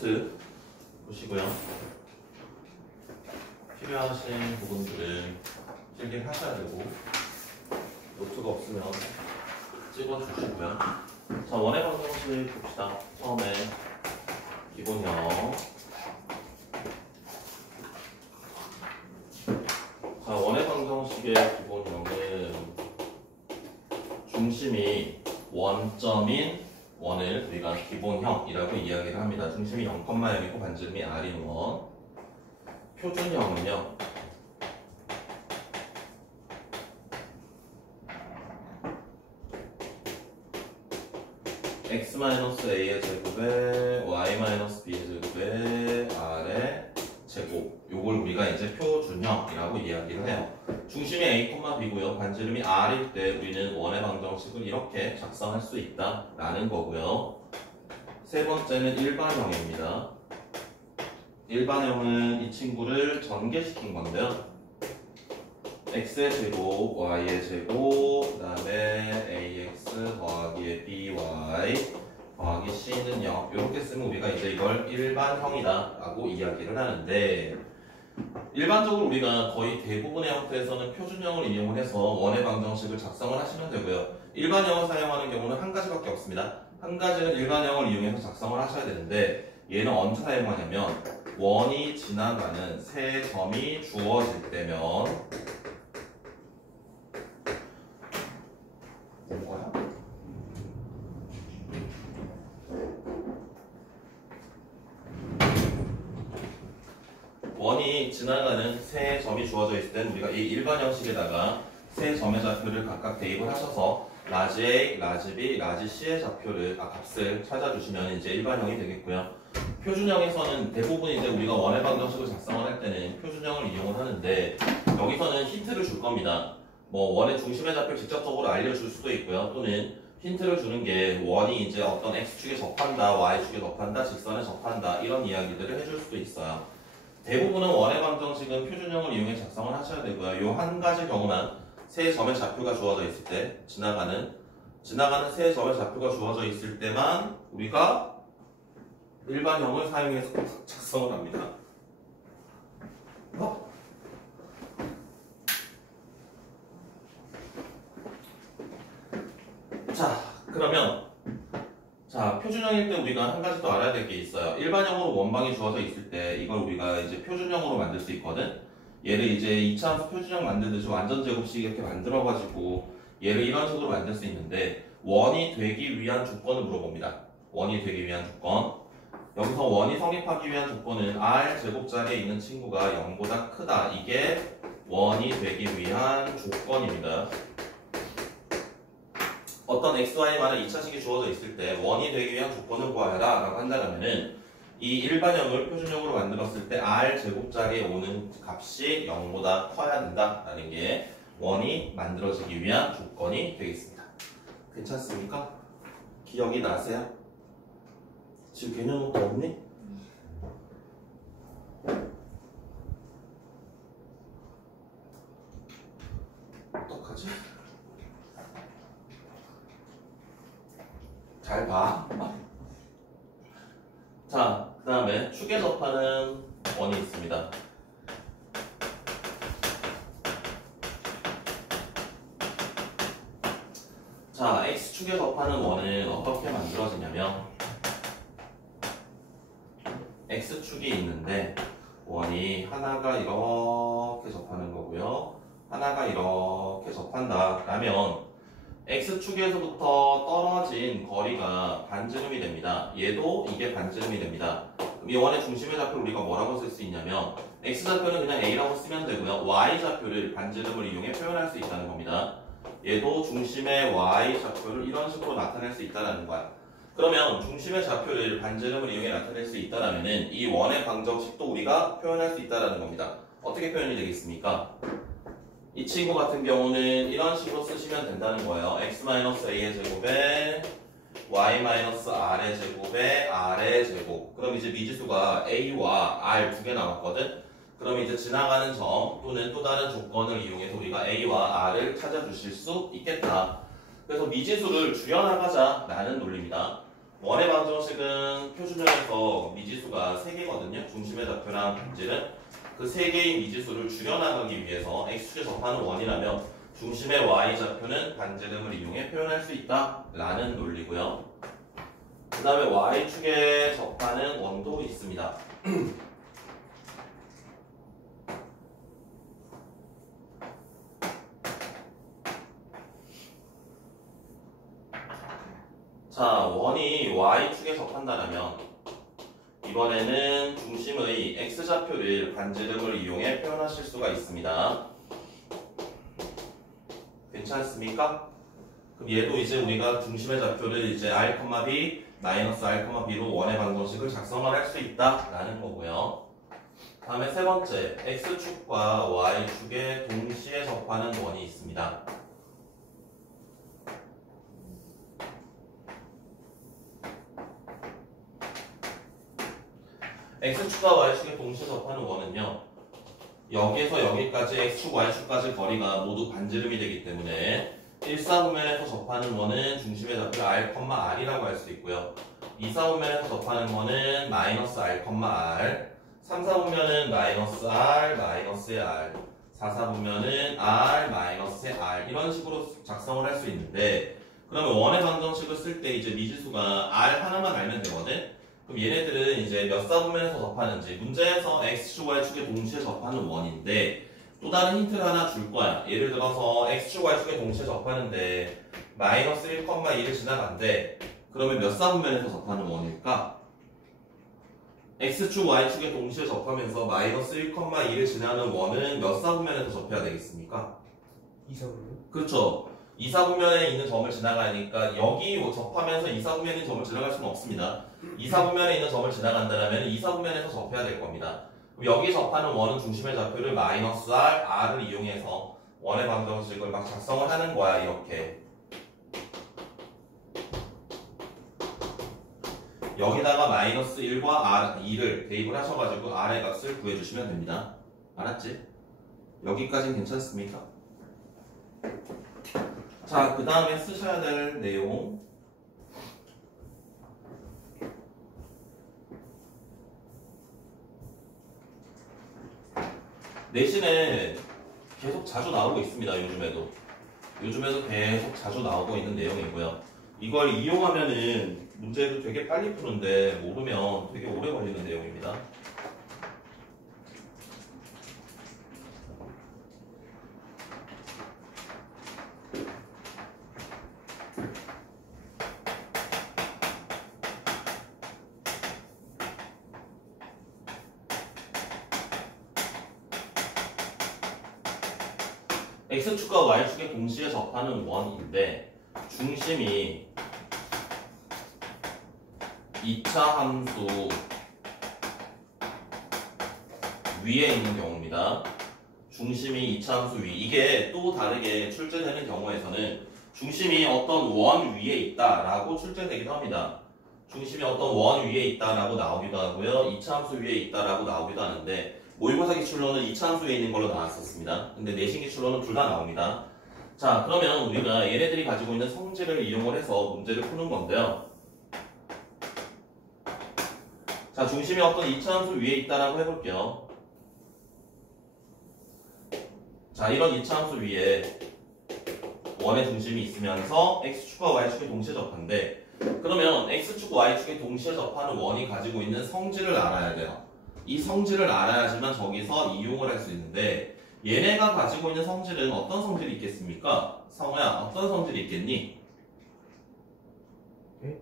노트 보시고요. 필요하신 부분들은 필기하셔야 되고 노트가 없으면 찍어주시고요. 자, 원의 방정식 봅시다. 처음에 기본형. 자, 원의 방정식의 기본형은 중심이 원점인 원을 우리가 기본형이라고 이야기를 합니다. 중심이 0,0이고 반지름이 r인 원. 표준형은요, x-a의 제곱에 y-b의 제곱에 r의 제곱, 요걸 우리가 이제 표준형이라고 이야기를 해요. 중심이 a, b고요. 반지름이 r일 때 우리는 원의 방정식을 이렇게 작성할 수 있다라는 거고요. 세 번째는 일반형입니다. 일반형은 이 친구를 전개시킨 건데요. x의 제곱, y의 제곱, 그 다음에 ax 더하기 by 더하기 c는 0. 이렇게 쓰면 우리가 이제 이걸 일반형이다 라고 이야기를 하는데, 일반적으로 우리가 거의 대부분의 형태에서는 표준형을 이용해서 원의 방정식을 작성을 하시면 되고요. 일반형을 사용하는 경우는 한 가지밖에 없습니다. 한 가지는 일반형을 이용해서 작성을 하셔야 되는데, 얘는 언제 사용하냐면 원이 지나가는 세 점이 주어질 때면, 뭐야? 원이 지나가는 세 점이 주어져 있을 때는 우리가 이 일반 형식에다가 세 점의 좌표를 각각 대입을 하셔서 라지 A, 라지 B, 라지 C의 좌표를 값을 찾아주시면 이제 일반형이 되겠고요. 표준형에서는 대부분 이제 우리가 원의 방정식을 작성을 할 때는 표준형을 이용을 하는데, 여기서는 힌트를 줄 겁니다. 뭐 원의 중심의 좌표를 직접적으로 알려줄 수도 있고요. 또는 힌트를 주는 게 원이 이제 어떤 x축에 접한다, y축에 접한다, 직선에 접한다, 이런 이야기들을 해줄 수도 있어요. 대부분은 원의 방정식은 표준형을 이용해 작성을 하셔야 되고요. 요 한 가지 경우만 세 점의 좌표가 주어져 있을 때, 지나가는 세 점의 좌표가 주어져 있을 때만 우리가 일반형을 사용해서 작성을 합니다. 자, 그러면 표준형일 때 우리가 한 가지 더 알아야 될 게 있어요. 일반형으로 원방이 주어져 있을 때 이걸 우리가 이제 표준형으로 만들 수 있거든. 얘를 이제 2차함수 표준형 만들듯이 완전 제곱식 이렇게 만들어가지고 얘를 이런 식으로 만들 수 있는데, 원이 되기 위한 조건을 물어봅니다. 원이 되기 위한 조건. 여기서 원이 성립하기 위한 조건은 r 제곱자리에 있는 친구가 0보다 크다. 이게 원이 되기 위한 조건입니다. 어떤 xy만의 2차식이 주어져 있을 때 원이 되기 위한 조건을 구하여라 라고 한다면은, 이 일반형을 표준형으로 만들었을 때 r 제곱자리에 오는 값이 0보다 커야 된다라는 게 원이 만들어지기 위한 조건이 되겠습니다. 괜찮습니까? 기억이 나세요? 지금 개념부터 없니? 어떡하지? 잘 봐. 자, 그 다음에 축에 접하는 원이 있습니다. 자, x축에 접하는 원은 어떻게 만들어지냐면, x축이 있는데 원이 하나가 이렇게 접하는 거고요. 하나가 이렇게 접한다 라면 x축에서부터 떨어진 거리가 반지름이 됩니다. 얘도 이게 반지름이 됩니다. 이 원의 중심의 좌표를 우리가 뭐라고 쓸 수 있냐면, x좌표는 그냥 a라고 쓰면 되고요. y좌표를 반지름을 이용해 표현할 수 있다는 겁니다. 얘도 중심의 y좌표를 이런 식으로 나타낼 수 있다는 거야. 그러면 중심의 좌표를 반지름을 이용해 나타낼 수 있다면 이 원의 방정식도 우리가 표현할 수 있다는 겁니다. 어떻게 표현이 되겠습니까? 이 친구 같은 경우는 이런 식으로 쓰시면 된다는 거예요. x-a의 제곱에 y-r의 제곱에 r의 제곱. 그럼 이제 미지수가 a와 r 두 개 나왔거든. 그럼 이제 지나가는 점 또는 또 다른 조건을 이용해서 우리가 a와 r을 찾아주실 수 있겠다. 그래서 미지수를 줄여나가자 라는 논리입니다. 원의 방정식은 표준형에서 미지수가 3개거든요. 중심의 좌표랑 반지름. 그 3개의 미지수를 줄여나가기 위해서 x축에 접하는 원이라면 중심의 y좌표는 반지름을 이용해 표현할 수 있다 라는 논리고요. 그 다음에 y축에 접하는 원도 있습니다. 자, 원이 y축에 접한다면 이번에는 중심의 x좌표를 반지름을 이용해 표현하실 수가 있습니다. 괜찮습니까? 그럼 얘도 이제 우리가 중심의 좌표를 이제 r, b, 마이너스 r, b로 원의 방정식을 작성을 할 수 있다라는 거고요. 다음에 세 번째, x축과 y축에 동시에 접하는 원이 있습니다. x축과 y축에 동시에 접하는 원은요, 여기에서 여기까지 x축, y축까지 거리가 모두 반지름이 되기 때문에 1사분면에서 접하는 원은 중심의 좌표 r, r이라고 할 수 있고요. 2사분면에서 접하는 원은 마이너스 r, r, 3사분면은 마이너스 r, 마이너스의 r, 4사분면은 r, 마이너스의 r 이런 식으로 작성을 할 수 있는데, 그러면 원의 방정식을 쓸 때 이제 미지수가 r 하나만 알면 되거든. 그럼 얘네들은 이제 몇 사분면에서 접하는지, 문제에서 x축, y축에 동시에 접하는 원인데 또 다른 힌트를 하나 줄 거야. 예를 들어서 x축, y축에 동시에 접하는데 마이너스 1,2를 지나간대. 그러면 몇 사분면에서 접하는 원일까? x축, y축에 동시에 접하면서 마이너스 1,2를 지나는 원은 몇 사분면에서 접해야 되겠습니까? 2사분면? 그렇죠. 2사분면에 있는 점을 지나가니까 여기 접하면서 2사분면에 있는 점을 지나갈 수는 없습니다. 2사분면에 있는 점을 지나간다면 2사분면에서 접해야 될 겁니다. 그럼 여기 접하는 원은 중심의 좌표를 마이너스 r, r을 이용해서 원의 방정식을 막 작성을 하는 거야. 이렇게 여기다가 마이너스 1과 2를 대입을 하셔가지고 r의 값을 구해주시면 됩니다. 알았지? 여기까지는 괜찮습니까? 자, 그 다음에 쓰셔야 될 내용. 내신에 계속 자주 나오고 있습니다. 요즘에도 계속 자주 나오고 있는 내용이고요. 이걸 이용하면은 문제도 되게 빨리 푸는데 모르면 되게 오래 걸리는 내용입니다. x축과 y축에 동시에 접하는 원인데 중심이 2차 함수 위에 있는 경우입니다. 중심이 2차 함수 위. 이게 또 다르게 출제되는 경우에서는 중심이 어떤 원 위에 있다라고 출제되기도 합니다. 중심이 어떤 원 위에 있다라고 나오기도 하고요. 2차 함수 위에 있다라고 나오기도 하는데 모의고사 기출로는 2차 함수에 있는 걸로 나왔었습니다. 근데 내신 기출로는 둘 다 나옵니다. 자, 그러면 우리가 얘네들이 가지고 있는 성질을 이용을 해서 문제를 푸는 건데요. 자, 중심이 어떤 2차 함수 위에 있다라고 해볼게요. 자, 이런 2차 함수 위에 원의 중심이 있으면서 x축과 y축이 동시에 접한데, 그러면 x축과 y축이 동시에 접하는 원이 가지고 있는 성질을 알아야 돼요. 이 성질을 알아야지만 저기서 이용을 할 수 있는데, 얘네가 가지고 있는 성질은 어떤 성질이 있겠습니까? 성우야, 어떤 성질이 있겠니? 네?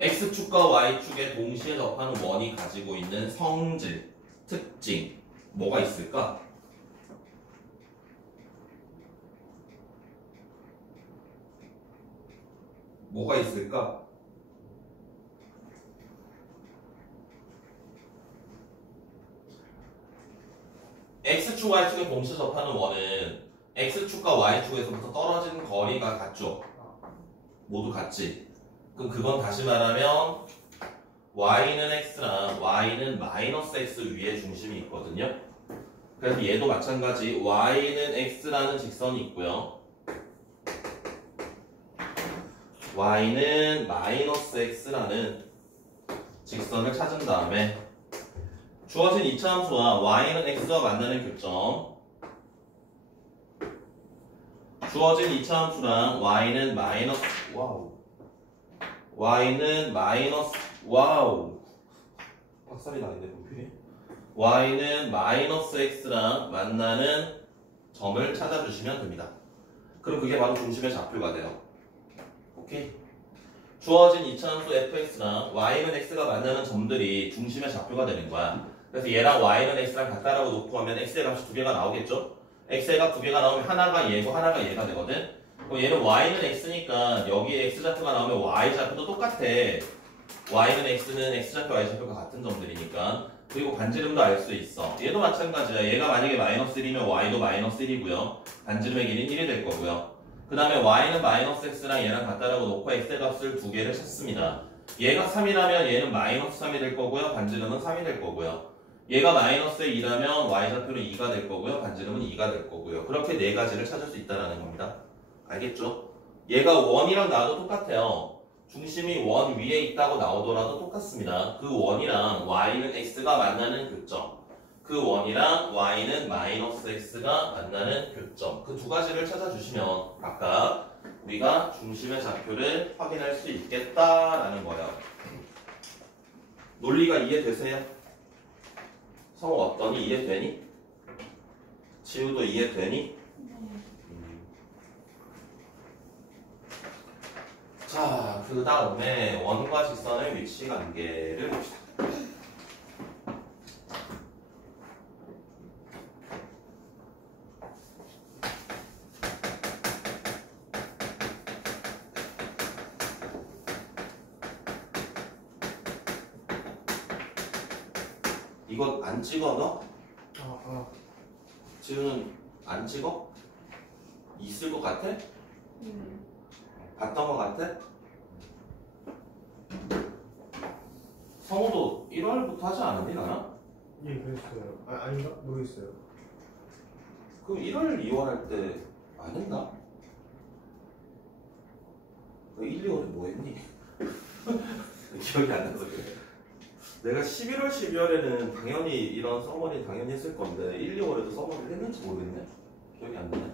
x축과 y축에 동시에 접하는 원이 가지고 있는 성질, 특징, 뭐가 있을까? 뭐가 있을까? x축, y축에 동시에 접하는 원은 x축과 y축에서부터 떨어지는 거리가 같죠? 모두 같지? 그럼 그건 다시 말하면 y는 x랑 y는 마이너스 x 위에 중심이 있거든요. 그래서 얘도 마찬가지 y는 x라는 직선이 있고요. y는 마이너스 x라는 직선을 찾은 다음에 주어진 이차함수와 y는 x와 만나는 교점, 주어진 이차함수랑 y는 마이너스 박살이 나는데 분필이 y는 마이너스 x랑 만나는 점을 찾아주시면 됩니다. 그럼 그게 바로 중심의 좌표가 돼요. 오케이? 주어진 이차함수 fx랑 y는 x가 만나는 점들이 중심의 좌표가 되는 거야. 그래서 얘랑 y는 x랑 같다라고 놓고 하면 x의 값이 두 개가 나오겠죠? x의 값 두 개가 나오면 하나가 얘고 하나가 얘가 되거든? 그럼 얘는 y는 x니까 여기에 x좌표가 나오면 y좌표도 똑같아. y는 x는 x좌표, y좌표가 같은 점들이니까. 그리고 반지름도 알 수 있어. 얘도 마찬가지야. 얘가 만약에 마이너스 1이면 y도 마이너스 1이고요. 반지름의 길이는 1이 될 거고요. 그 다음에 y는 마이너스 x랑 얘랑 같다라고 놓고 x의 값을 두 개를 찾습니다. 얘가 3이라면 얘는 마이너스 3이 될 거고요. 반지름은 3이 될 거고요. 얘가 마이너스 2라면 y좌표는 2가 될 거고요. 반지름은 2가 될 거고요. 그렇게 네 가지를 찾을 수 있다는 겁니다. 알겠죠? 얘가 1이랑 나도 똑같아요. 중심이 원 위에 있다고 나오더라도 똑같습니다. 그 원이랑 y는 x가 만나는 교점, 그 원이랑 y는 마이너스 x가 만나는 교점, 그 두 가지를 찾아주시면 아까 우리가 중심의 좌표를 확인할 수 있겠다라는 거예요. 논리가 이해되세요? 성우 어떠니? 이해되니? 지우도 이해되니? 자, 그 다음에 원과 직선의 위치 관계를 봅시다. 이거 안 찍어 너? 지우는 안 찍어? 있을 것 같아? 봤던 것 같아? 성우도 1월부터 하지 않았니 나랑? 예, 그랬어요. 아닌가? 모르겠어요. 그럼 1월, 2월 할 때 안 했나? 1, 2월에 뭐 했니? 기억이 안 나서 그래. 내가 11월, 12월에는 당연히 이런 서머리 당연히 했을 건데 1, 2월에도 서머리를 했는지 모르겠네. 기억이 안 나네.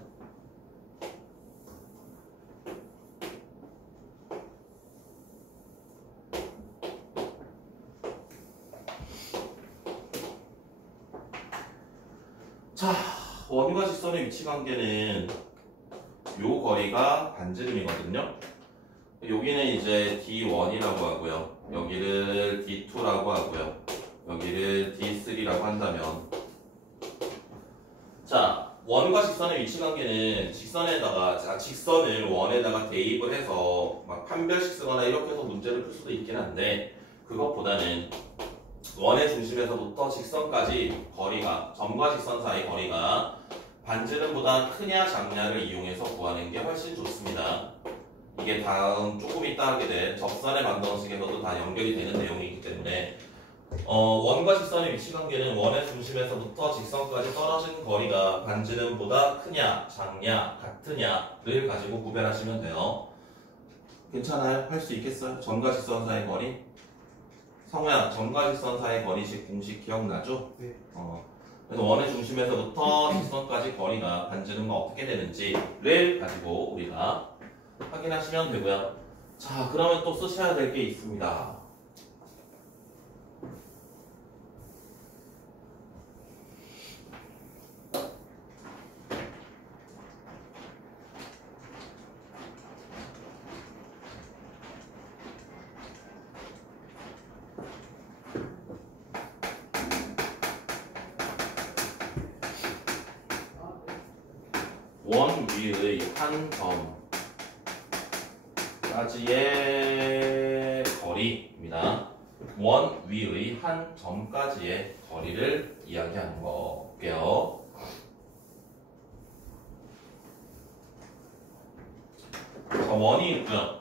자, 원과 직선의 위치 관계는 요 거리가 반지름이거든요. 여기는 이제 D1이라고 하고요. 여기를 D2라고 하고요. 여기를 D3라고 한다면, 자, 원과 직선의 위치 관계는 직선을 원에다가 대입을 해서 막 판별식 쓰거나 이렇게 해서 문제를 풀 수도 있긴 한데, 그것보다는 원의 중심에서부터 직선까지 거리가, 점과 직선 사이 거리가 반지름보다 크냐 작냐를 이용해서 구하는 게 훨씬 좋습니다. 이게 다음 조금 이따 하게 된 접선의 방정식에서도 다 연결이 되는 내용이기 때문에 원과 직선의 위치 관계는 원의 중심에서부터 직선까지 떨어진 거리가 반지름보다 크냐 작냐 같으냐를 가지고 구별하시면 돼요. 괜찮아요? 할 수 있겠어요? 점과 직선 사이 거리? 성우야, 점과 직선 사이 거리식 공식 기억나죠? 네. 그래서 원의 중심에서부터 직선까지 거리가 반지름과 어떻게 되는지를 가지고 우리가 확인하시면 되고요. 자, 그러면 또 쓰셔야 될 게 있습니다. 원 위의 한 점까지의 거리입니다. 원 위의 한 점까지의 거리를 이야기하는 거게요. 자, 원이 있고요.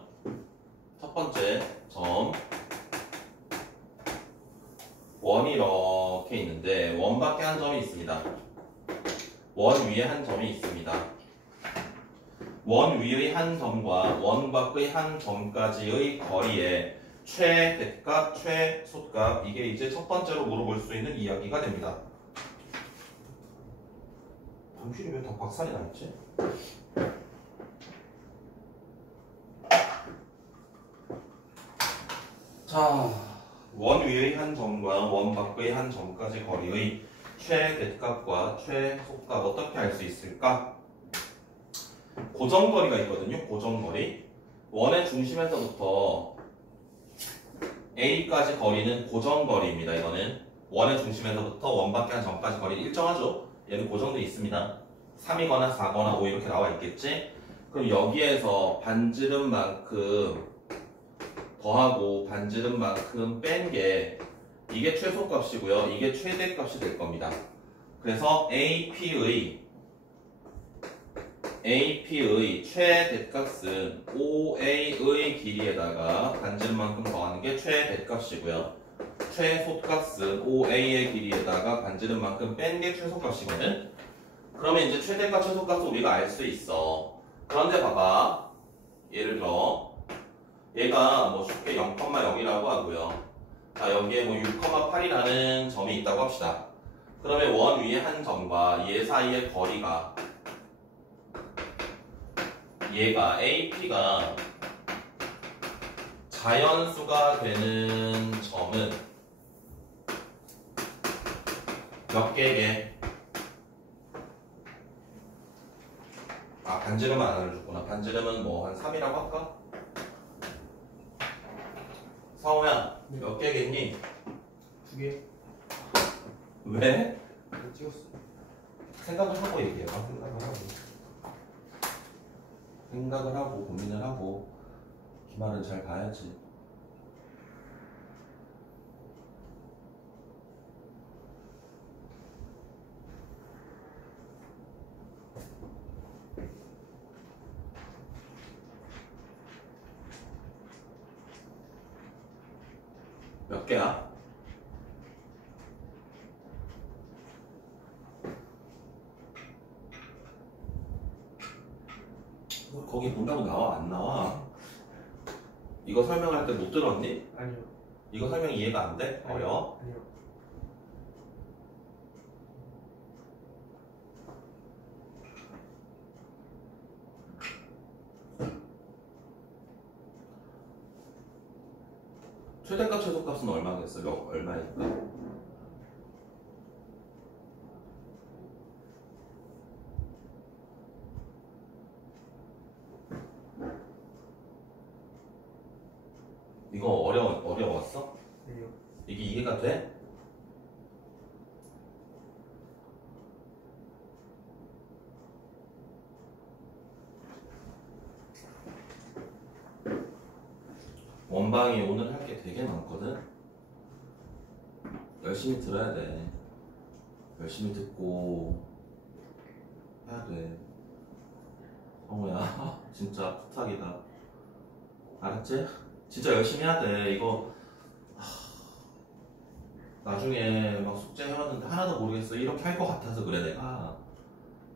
첫 번째 점. 원이 이렇게 있는데 원밖에 한 점이 있습니다. 원 위에 한 점이 있습니다. 원 위의 한 점과 원 밖의 한 점까지의 거리의 최대값, 최소값 이게 이제 첫 번째로 물어볼 수 있는 이야기가 됩니다. 당신이 왜 다 박살이 나 있지? 자, 원 위의 한 점과 원 밖의 한 점까지 거리의 최대값과 최소값 어떻게 알 수 있을까? 고정거리가 있거든요. 고정거리. 원의 중심에서부터 A까지 거리는 고정거리입니다. 이거는 원의 중심에서부터 원 밖의 한 점까지 거리 일정하죠. 얘는 고정돼 있습니다. 3이거나 4거나 5 이렇게 나와 있겠지. 그럼 여기에서 반지름만큼 더하고 반지름만큼 뺀 게 이게 최소값이고요. 이게 최대값이 될 겁니다. 그래서 AP의 최대값은 OA의 길이에다가 반지름만큼 더하는 게 최대값이고요. 최소값은 OA의 길이에다가 반지름만큼 뺀 게 최소값이거든. 그러면 이제 최대값, 최소값을 우리가 알 수 있어. 그런데 봐봐. 예를 들어 얘가 뭐 쉽게 0,0이라고 하고요. 자, 여기에 뭐 6,8이라는 점이 있다고 합시다. 그러면 원 위에 한 점과 얘 사이의 거리가 얘가 AP가 자연수가 되는 점은 몇 개게? 아, 반지름은 안 알려줬구나. 반지름은 뭐 한 3이라고 할까? 성우야, 몇 개겠니? 2개. 왜? 찍었어. 생각을 하고 얘기해봐. 생각을 하고 고민을 하고 기말은 잘 봐야지. 몇 개야? 거기 본다고 나와 안 나와? 이거 설명할 때 못 들었니? 아니요. 이거 설명 이해가 안 돼? 어려워? 아니요. 최대값 최소값은 얼마겠어? 얼마일까? 이거 어려웠어? 아니요. 이게 이해가 돼? 원방이 오늘 할 게 되게 많거든? 열심히 들어야 돼. 열심히 듣고 해야 돼. 성우야, 진짜 부탁이다. 알았지? 진짜 열심히 해야 돼. 이거 나중에 막 숙제 해봤는데 하나도 모르겠어. 이렇게 할 것 같아서 그래 내가.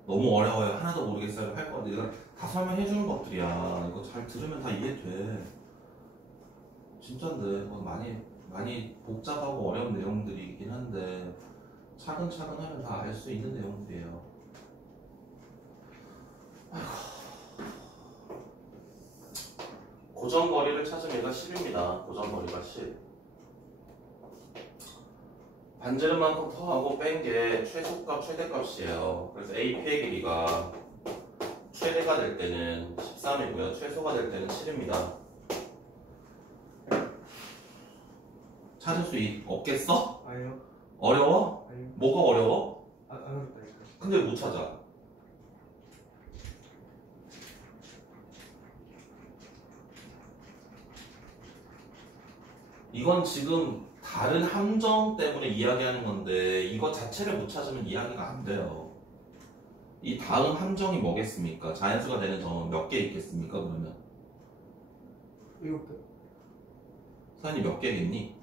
너무 어려워요. 하나도 모르겠어요. 할 것 같아. 내가 다 설명해주는 것들이야. 이거 잘 들으면 다 이해돼. 진짠데 이거 많이 복잡하고 어려운 내용들이긴 한데 차근차근 하면 다 알 수 있는 내용들이에요. 고정거리를 찾은 얘가 10입니다. 고정거리가 10. 반지름만큼 더하고 뺀 게 최소값, 최대값이에요. 그래서 AP의 길이가 최대가 될 때는 13이고요. 최소가 될 때는 7입니다. 찾을 수 없겠어? 아니요. 어려워? 아니요. 뭐가 어려워? 안 어렵다니까. 근데 못 찾아. 이건 지금 다른 함정 때문에 이야기하는 건데 이거 자체를 못 찾으면 이야기가 안 돼요. 이 다음 함정이 뭐겠습니까? 자연수가 되는 점은 몇 개 있겠습니까? 그러면 7개. 서연이 몇 개겠니?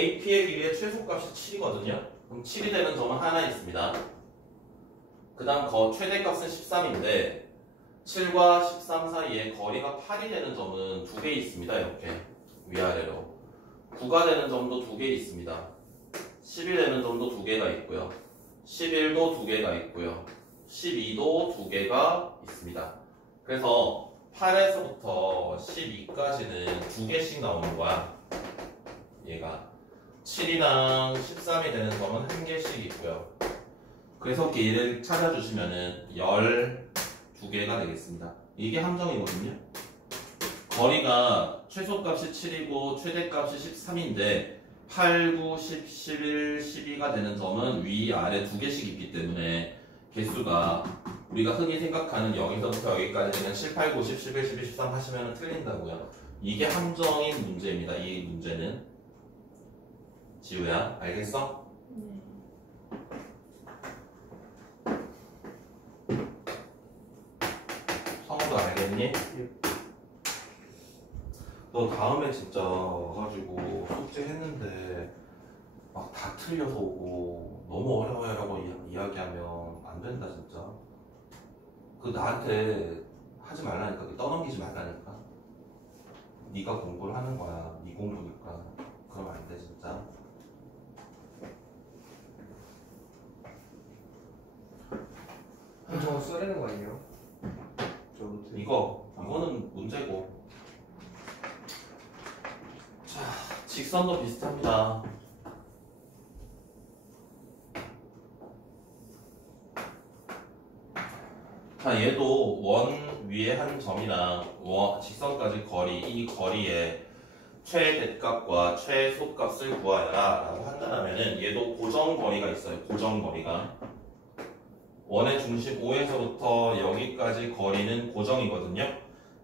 AP의 길이의 최소값이 7이거든요. 그럼 7이 되는 점은 하나 있습니다. 그 다음 최대값은 13인데 7과 13 사이에 거리가 8이 되는 점은 두 개 있습니다. 이렇게 위아래로 9가 되는 점도 두 개 있습니다. 10이 되는 점도 두 개가 있고요. 11도 두 개가 있고요. 12도 두 개가 있습니다. 그래서 8에서부터 12까지는 두 개씩 나오는 거야. 얘가 7이랑 13이 되는 점은 한 개씩 있고요. 그래서 얘를 찾아주시면은 12개가 되겠습니다. 이게 함정이거든요. 거리가 최소값이 7이고 최대값이 13인데 8, 9, 10, 11, 12가 되는 점은 위아래 두 개씩 있기 때문에 개수가 우리가 흔히 생각하는 0에서부터 여기까지 되면 7, 8, 9, 10, 11, 12, 13 하시면 틀린다고요. 이게 함정인 문제입니다. 이 문제는. 지우야, 알겠어? 네. 성우도 알겠니? 너 다음에 진짜 와가지고 숙제 했는데 막 다 틀려서 오고 너무 어려워요라고 이야기하면 안 된다 진짜. 그 나한테 하지 말라니까, 떠넘기지 말라니까. 네가 공부를 하는 거야, 네 공부니까. 그러면 안 돼 진짜. 그럼 저거 써야 되는 거 아니에요? 저부터. 이거는 문제고. 자, 직선도 비슷합니다. 자, 얘도 원 위에 한 점이랑 직선까지 거리, 이 거리의 최대값과 최소값을 구하여라 라고 한다면은 얘도 고정거리가 있어요. 고정거리가. 원의 중심 O에서부터 여기까지 거리는 고정이거든요.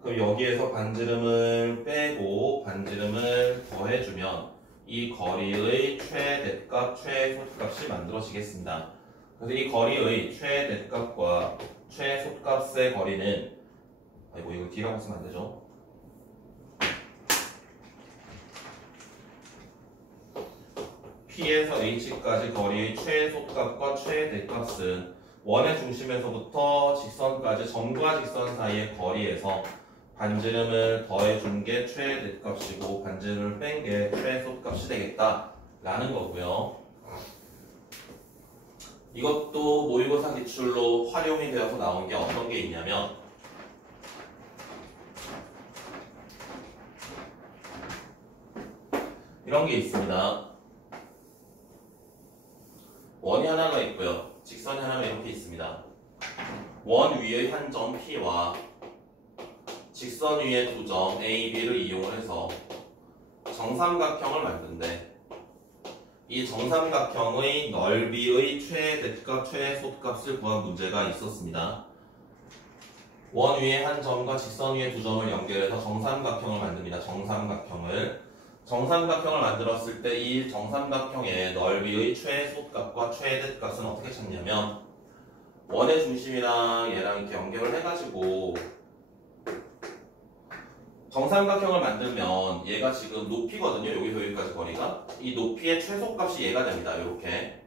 그럼 여기에서 반지름을 빼고 반지름을 더해주면 이 거리의 최대값, 최소값이 만들어지겠습니다. 그래서 이 거리의 최대값과 최소값의 거리는, 아이고 이거 D라고 쓰면 안 되죠. P에서 H까지 거리의 최소값과 최대값은 원의 중심에서부터 직선까지 점과 직선 사이의 거리에서 반지름을 더해준 게 최대값이고 반지름을 뺀 게 최소값이 되겠다 라는 거고요. 이것도 모의고사 기출로 활용이 되어서 나온 게 어떤 게 있냐면 이런 게 있습니다. 원이 하나가 있고요. 직선이 하나가 이렇게 있습니다. 원 위의 한 점 P와 직선 위의 두 점 A, B를 이용을 해서 정삼각형을 만든대. 이 정삼각형의 넓이의 최대값, 최소값을 구한 문제가 있었습니다. 원 위에 한 점과 직선 위에 두 점을 연결해서 정삼각형을 만듭니다. 정삼각형을 만들었을 때 이 정삼각형의 넓이의 최소값과 최대값은 어떻게 찾냐면 원의 중심이랑 얘랑 이렇게 연결을 해가지고 정삼각형을 만들면 얘가 지금 높이거든요. 여기서 여기까지 거리가. 이 높이의 최소값이 얘가 됩니다. 이렇게.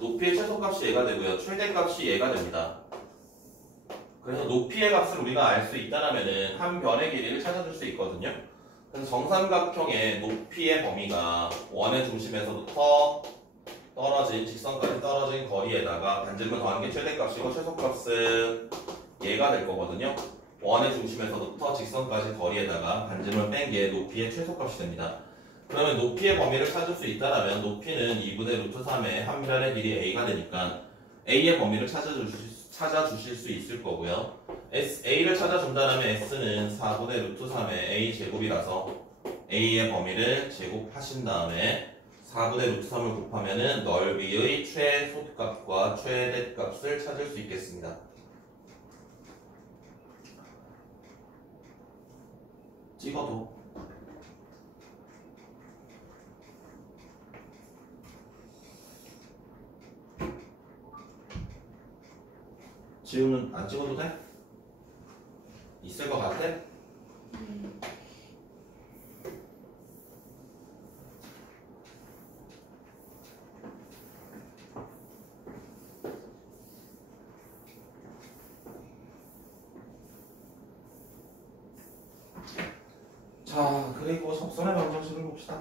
높이의 최소값이 얘가 되고요. 최대값이 얘가 됩니다. 그래서 높이의 값을 우리가 알 수 있다라면은 한 변의 길이를 찾아줄 수 있거든요. 그래서 정삼각형의 높이의 범위가 원의 중심에서부터 떨어진 직선까지 떨어진 거리에다가 반지름을 더한 게 최대값이고 최소값은 얘가 될 거거든요. 원의 중심에서부터 직선까지 거리에다가 반지름을 뺀 게 높이의 최소값이 됩니다. 그러면 높이의 범위를 찾을 수 있다라면 높이는 2분의 루트 3의 한 변의 길이 a가 되니까 a의 범위를 찾아주실 수 있을 거고요. a를 찾아준다면 s는 4분의 루트 3의 a 제곱이라서 a의 범위를 제곱하신 다음에 4분의 루트 3을 곱하면은 넓이의 최소값과 최대값을 찾을 수 있겠습니다. 찍어도 지우는 안 찍어도 돼? 있을 것 같아? 그리고 접선의 방정식을 봅시다.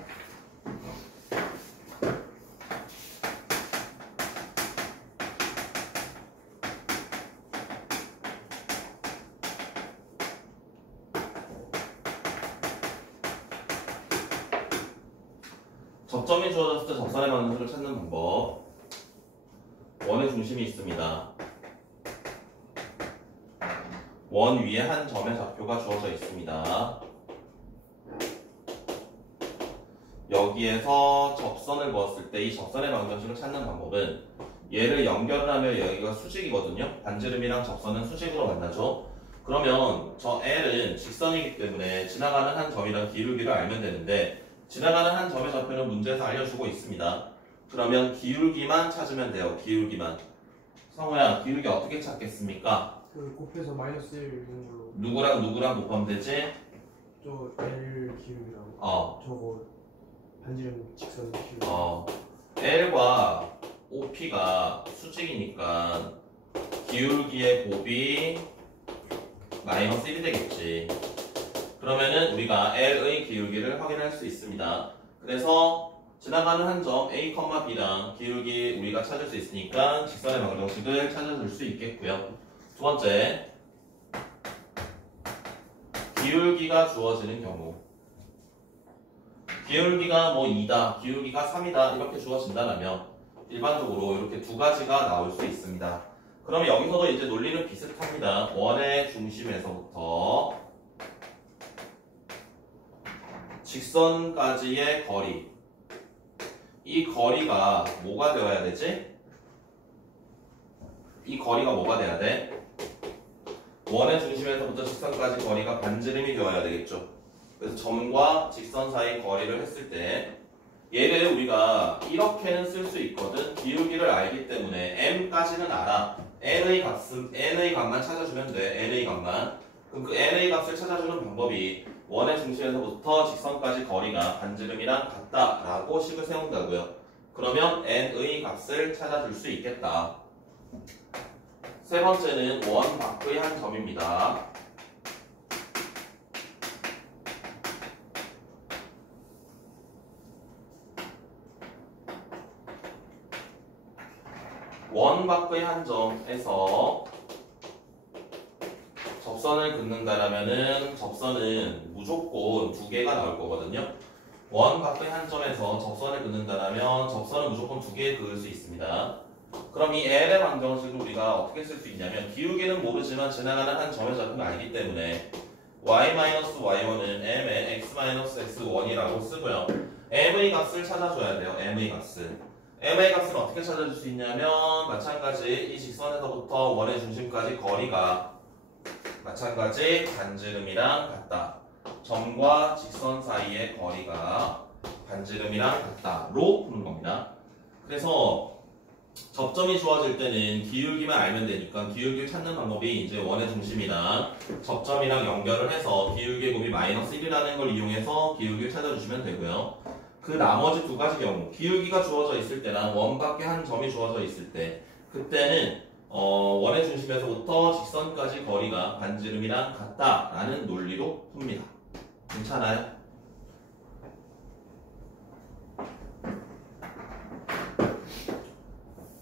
접점이 주어졌을 때 접선의 방정식을 찾는 방법. 원의 중심이 있습니다. 원 위에 한 점의 좌표가 주어져 있습니다. 여기에서 접선을 그었을 때 이 접선의 방정식을 찾는 방법은 얘를 연결을 하면 여기가 수직이거든요. 반지름이랑 접선은 수직으로 만나죠. 그러면 저 L은 직선이기 때문에 지나가는 한 점이랑 기울기를 알면 되는데 지나가는 한 점의 좌표는 문제에서 알려주고 있습니다. 그러면 기울기만 찾으면 돼요. 기울기만. 성우야, 기울기 어떻게 찾겠습니까? 그 곱해서 마이너스 1 있는 걸로. 누구랑 누구랑 곱하면 되지? 저 L 기울이랑 저거 반지름 직선 기울. L과 OP가 수직이니까 기울기의 곱이 마이너스 1이 되겠지. 그러면은 우리가 L의 기울기를 확인할 수 있습니다. 그래서 지나가는 한 점 A, B랑 기울기 우리가 찾을 수 있으니까 직선의 방정식을 찾아줄 수 있겠고요. 두 번째, 기울기가 주어지는 경우. 기울기가 뭐 2다, 기울기가 3이다 이렇게 주어진다면 일반적으로 이렇게 두 가지가 나올 수 있습니다. 그럼 여기서도 이제 논리는 비슷합니다. 원의 중심에서부터 직선까지의 거리. 이 거리가 뭐가 되어야 되지? 이 거리가 뭐가 돼야 돼? 원의 중심에서부터 직선까지 거리가 반지름이 되어야 되겠죠. 그래서 점과 직선 사이 거리를 했을 때 얘를 우리가 이렇게는 쓸 수 있거든. 기울기를 알기 때문에 m까지는 알아. n의 값만 찾아주면 돼. n의 값만. 그럼 그 n의 값을 찾아주는 방법이 원의 중심에서부터 직선까지 거리가 반지름이랑 같다라고 식을 세운다고요. 그러면 n의 값을 찾아줄 수 있겠다. 세 번째는 원 밖의 한 점입니다. 원 밖의 한 점에서 접선을 긋는다라면은 접선은 무조건 두 개가 나올 거거든요. 원 밖의 한 점에서 접선을 긋는다라면 접선은 무조건 두 개 그을 수 있습니다. 그럼 이 L의 방정식을 우리가 어떻게 쓸 수 있냐면 기울기는 모르지만 지나가는 한 점의 좌표를 알기 때문에 y-y1은 m의 x-x1이라고 쓰고요. m의 값을 찾아줘야 돼요. m의 값을. m의 값을 어떻게 찾아줄 수 있냐면 마찬가지 이 직선에서부터 원의 중심까지 거리가 마찬가지 반지름이랑 같다. 점과 직선 사이의 거리가 반지름이랑 같다로 푸는 겁니다. 그래서 접점이 주어질 때는 기울기만 알면 되니까 기울기를 찾는 방법이 이제 원의 중심이랑 접점이랑 연결을 해서 기울기의 곱이 마이너스 1이라는 걸 이용해서 기울기를 찾아주시면 되고요. 그 나머지 두 가지 경우 기울기가 주어져 있을 때랑 원 밖에 한 점이 주어져 있을 때 그때는 원의 중심에서부터 직선까지 거리가 반지름이랑 같다라는 논리로 풉니다. 괜찮아요?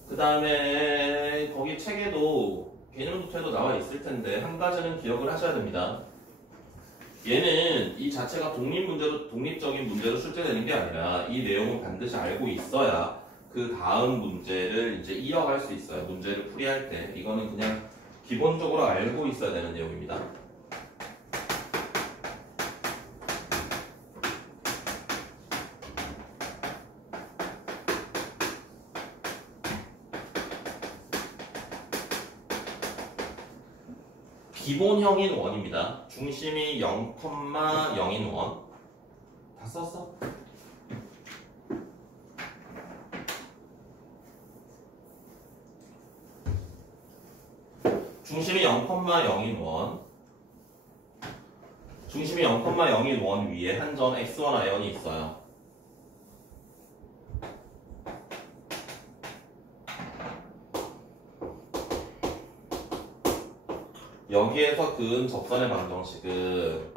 그 다음에 거기 책에도 개념부터에도 나와 있을 텐데 한 가지는 기억을 하셔야 됩니다. 얘는 이 자체가 독립적인 문제로 출제되는 게 아니라 이 내용을 반드시 알고 있어야 그 다음 문제를 이제 이어갈 수 있어요. 문제를 풀이할 때. 이거는 그냥 기본적으로 알고 있어야 되는 내용입니다. 기본형인 원입니다. 중심이 0,0인 원. 다 썼어? 중심이 0,0인 원. 중심이 0,0인 원 위에 한 점 x1, y1이 있어요. 여기에서 그은 접선의 방정식은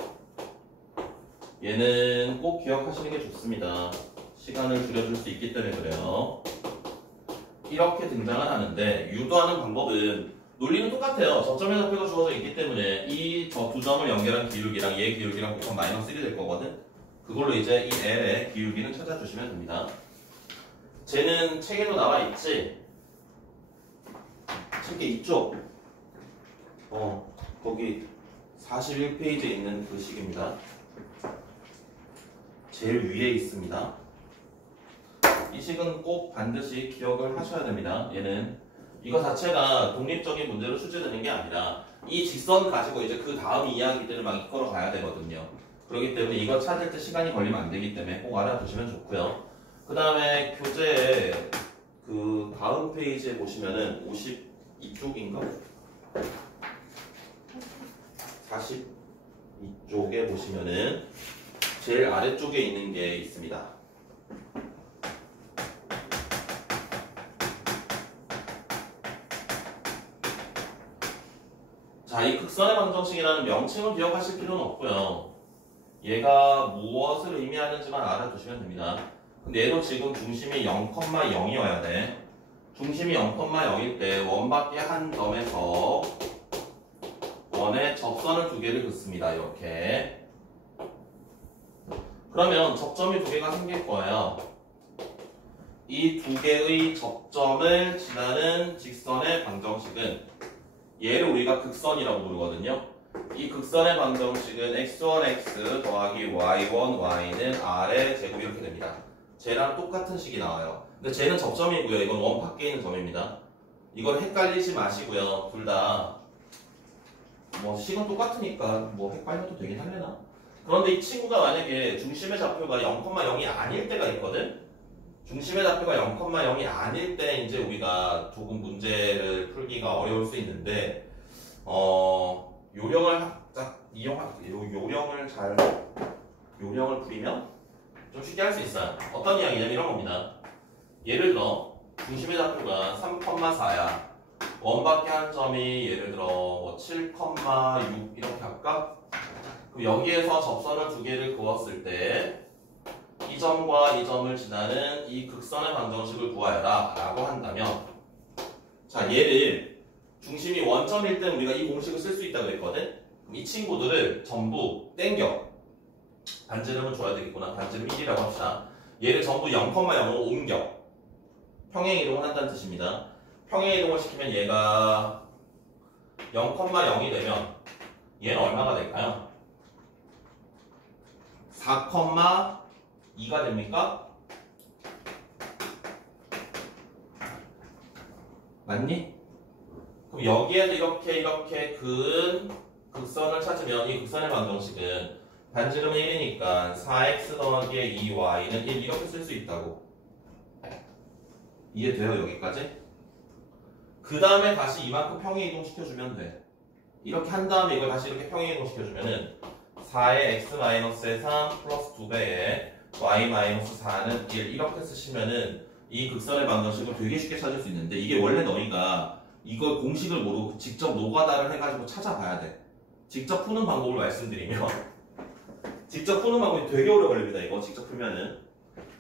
얘는 꼭 기억하시는 게 좋습니다. 시간을 줄여줄 수 있기 때문에 그래요. 이렇게 등장을 하는데 유도하는 방법은 논리는 똑같아요. 저점의 좌표가 주어져 있기 때문에 이 저 두 점을 연결한 기울기랑 얘 기울기랑 곱하면 마이너스 1이 될 거거든. 그걸로 이제 이 L의 기울기는 찾아주시면 됩니다. 쟤는 책에도 나와 있지? 책의 이쪽 거기 41페이지에 있는 그 식입니다. 제일 위에 있습니다. 이 식은 꼭 반드시 기억을 하셔야 됩니다. 얘는 이거 자체가 독립적인 문제로 출제되는 게 아니라 이 직선 가지고 이제 그 다음 이야기들을 막 이끌어 가야 되거든요. 그렇기 때문에 이거 찾을 때 시간이 걸리면 안 되기 때문에 꼭 알아두시면 좋고요. 그 다음에 교재 그 다음 페이지에 보시면은 52쪽인가? 42쪽에 보시면은 제일 아래쪽에 있는 게 있습니다. 자, 이 극선의 방정식이라는 명칭을 기억하실 필요는 없고요. 얘가 무엇을 의미하는지만 알아두시면 됩니다. 근데 얘도 지금 중심이 0,0이어야 돼. 중심이 0,0일 때 원밖에 한 점에서 원에 접선을 두 개를 긋습니다. 이렇게. 그러면 접점이 두 개가 생길 거예요. 이 두 개의 접점을 지나는 직선의 방정식은 얘를 우리가 극선이라고 부르거든요. 이 극선의 방정식은 x1x 더하기 y1 y는 r의 제곱 이렇게 됩니다. 쟤랑 똑같은 식이 나와요. 근데 쟤는 접점이고요. 이건 원 밖에 있는 점입니다. 이걸 헷갈리지 마시고요. 둘 다 뭐 식은 똑같으니까 뭐 헷갈려도 되긴 하려나? 그런데 이 친구가 만약에 중심의 좌표가 0,0이 아닐 때가 있거든? 중심의 좌표가 0,0이 아닐 때 이제 우리가 조금 문제를 풀기가 어려울 수 있는데 요령을 요령을 부리면 좀 쉽게 할 수 있어요. 어떤 이야기냐면 이런 겁니다. 예를 들어 중심의 좌표가 3,4야. 원밖에 한 점이 예를 들어 뭐 7,6 이렇게 할까? 그럼 여기에서 접선을 두 개를 그었을 때 이 점과 이 점을 지나는 이 극선의 방정식을 구하여라 라고 한다면 자 얘를 중심이 원점일 때는 우리가 이 공식을 쓸 수 있다고 했거든. 이 친구들을 전부 땡겨 반지름은 줘야 되겠구나. 반지름 1이라고 합시다. 얘를 전부 0,0으로 옮겨 평행 이동을 한다는 뜻입니다. 평행 이동을 시키면 얘가 0,0이 되면 얘는 얼마가 될까요? 4,2가 됩니까? 맞니? 그럼 여기에도 이렇게 그은 극선을 찾으면 이 극선의 방정식은 반지름은 1이니까 4x 더하기 2y는 1 이렇게 쓸 수 있다고. 이해돼요? 여기까지? 그 다음에 다시 이만큼 평행 이동시켜주면 돼. 이렇게 한 다음에 이걸 다시 이렇게 평행 이동시켜주면은 4의 x-의 3 플러스 2배의 y-4는 1 이렇게 쓰시면은 이 극선의 방정식을 되게 쉽게 찾을 수 있는데 이게 원래 너희가 이걸 공식을 모르고 직접 노가다를 해가지고 찾아봐야 돼. 직접 푸는 방법을 말씀드리면 직접 푸는 방법이 되게 오래 걸립니다. 이거 직접 풀면은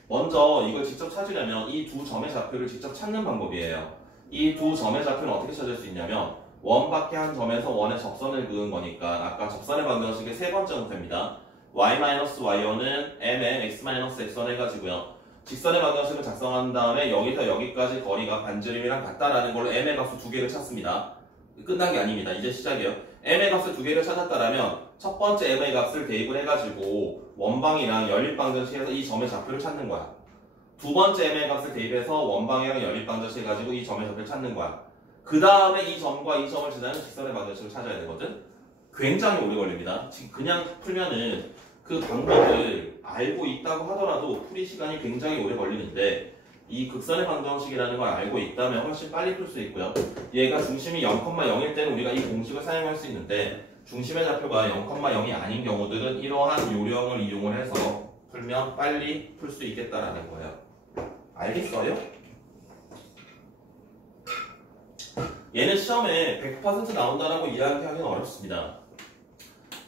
먼저 이걸 직접 찾으려면 이 두 점의 좌표를 직접 찾는 방법이에요. 이 두 점의 좌표는 어떻게 찾을 수 있냐면 원밖에 한 점에서 원의 접선을 그은 거니까 아까 접선의 방정식의 세 번째 형태입니다. y-y1은 m의 x-x1 해가지고요. 직선의 방정식을 작성한 다음에 여기서 여기까지 거리가 반지름이랑 같다라는 걸로 m의 값을 두 개를 찾습니다. 끝난 게 아닙니다. 이제 시작이에요. m의 값을 두 개를 찾았다라면 첫 번째 m의 값을 대입을 해가지고 원방이랑 연립방정식에서 이 점의 좌표를 찾는 거야. 두 번째 m의 값을 대입해서 원방이랑 연립방정식 해가지고 이 점의 좌표를 찾는 거야. 그 다음에 이 점과 이 점을 지나는 직선의 방정식을 찾아야 되거든. 굉장히 오래 걸립니다. 지금 그냥 풀면은 그 방법을 알고 있다고 하더라도 풀이 시간이 굉장히 오래 걸리는데 이 극선의 방정식이라는 걸 알고 있다면 훨씬 빨리 풀 수 있고요. 얘가 중심이 0,0일 때는 우리가 이 공식을 사용할 수 있는데 중심의 좌표가 0,0이 아닌 경우들은 이러한 요령을 이용을 해서 풀면 빨리 풀 수 있겠다라는 거예요. 알겠어요? 얘는 시험에 100% 나온다라고 이야기하기는 어렵습니다.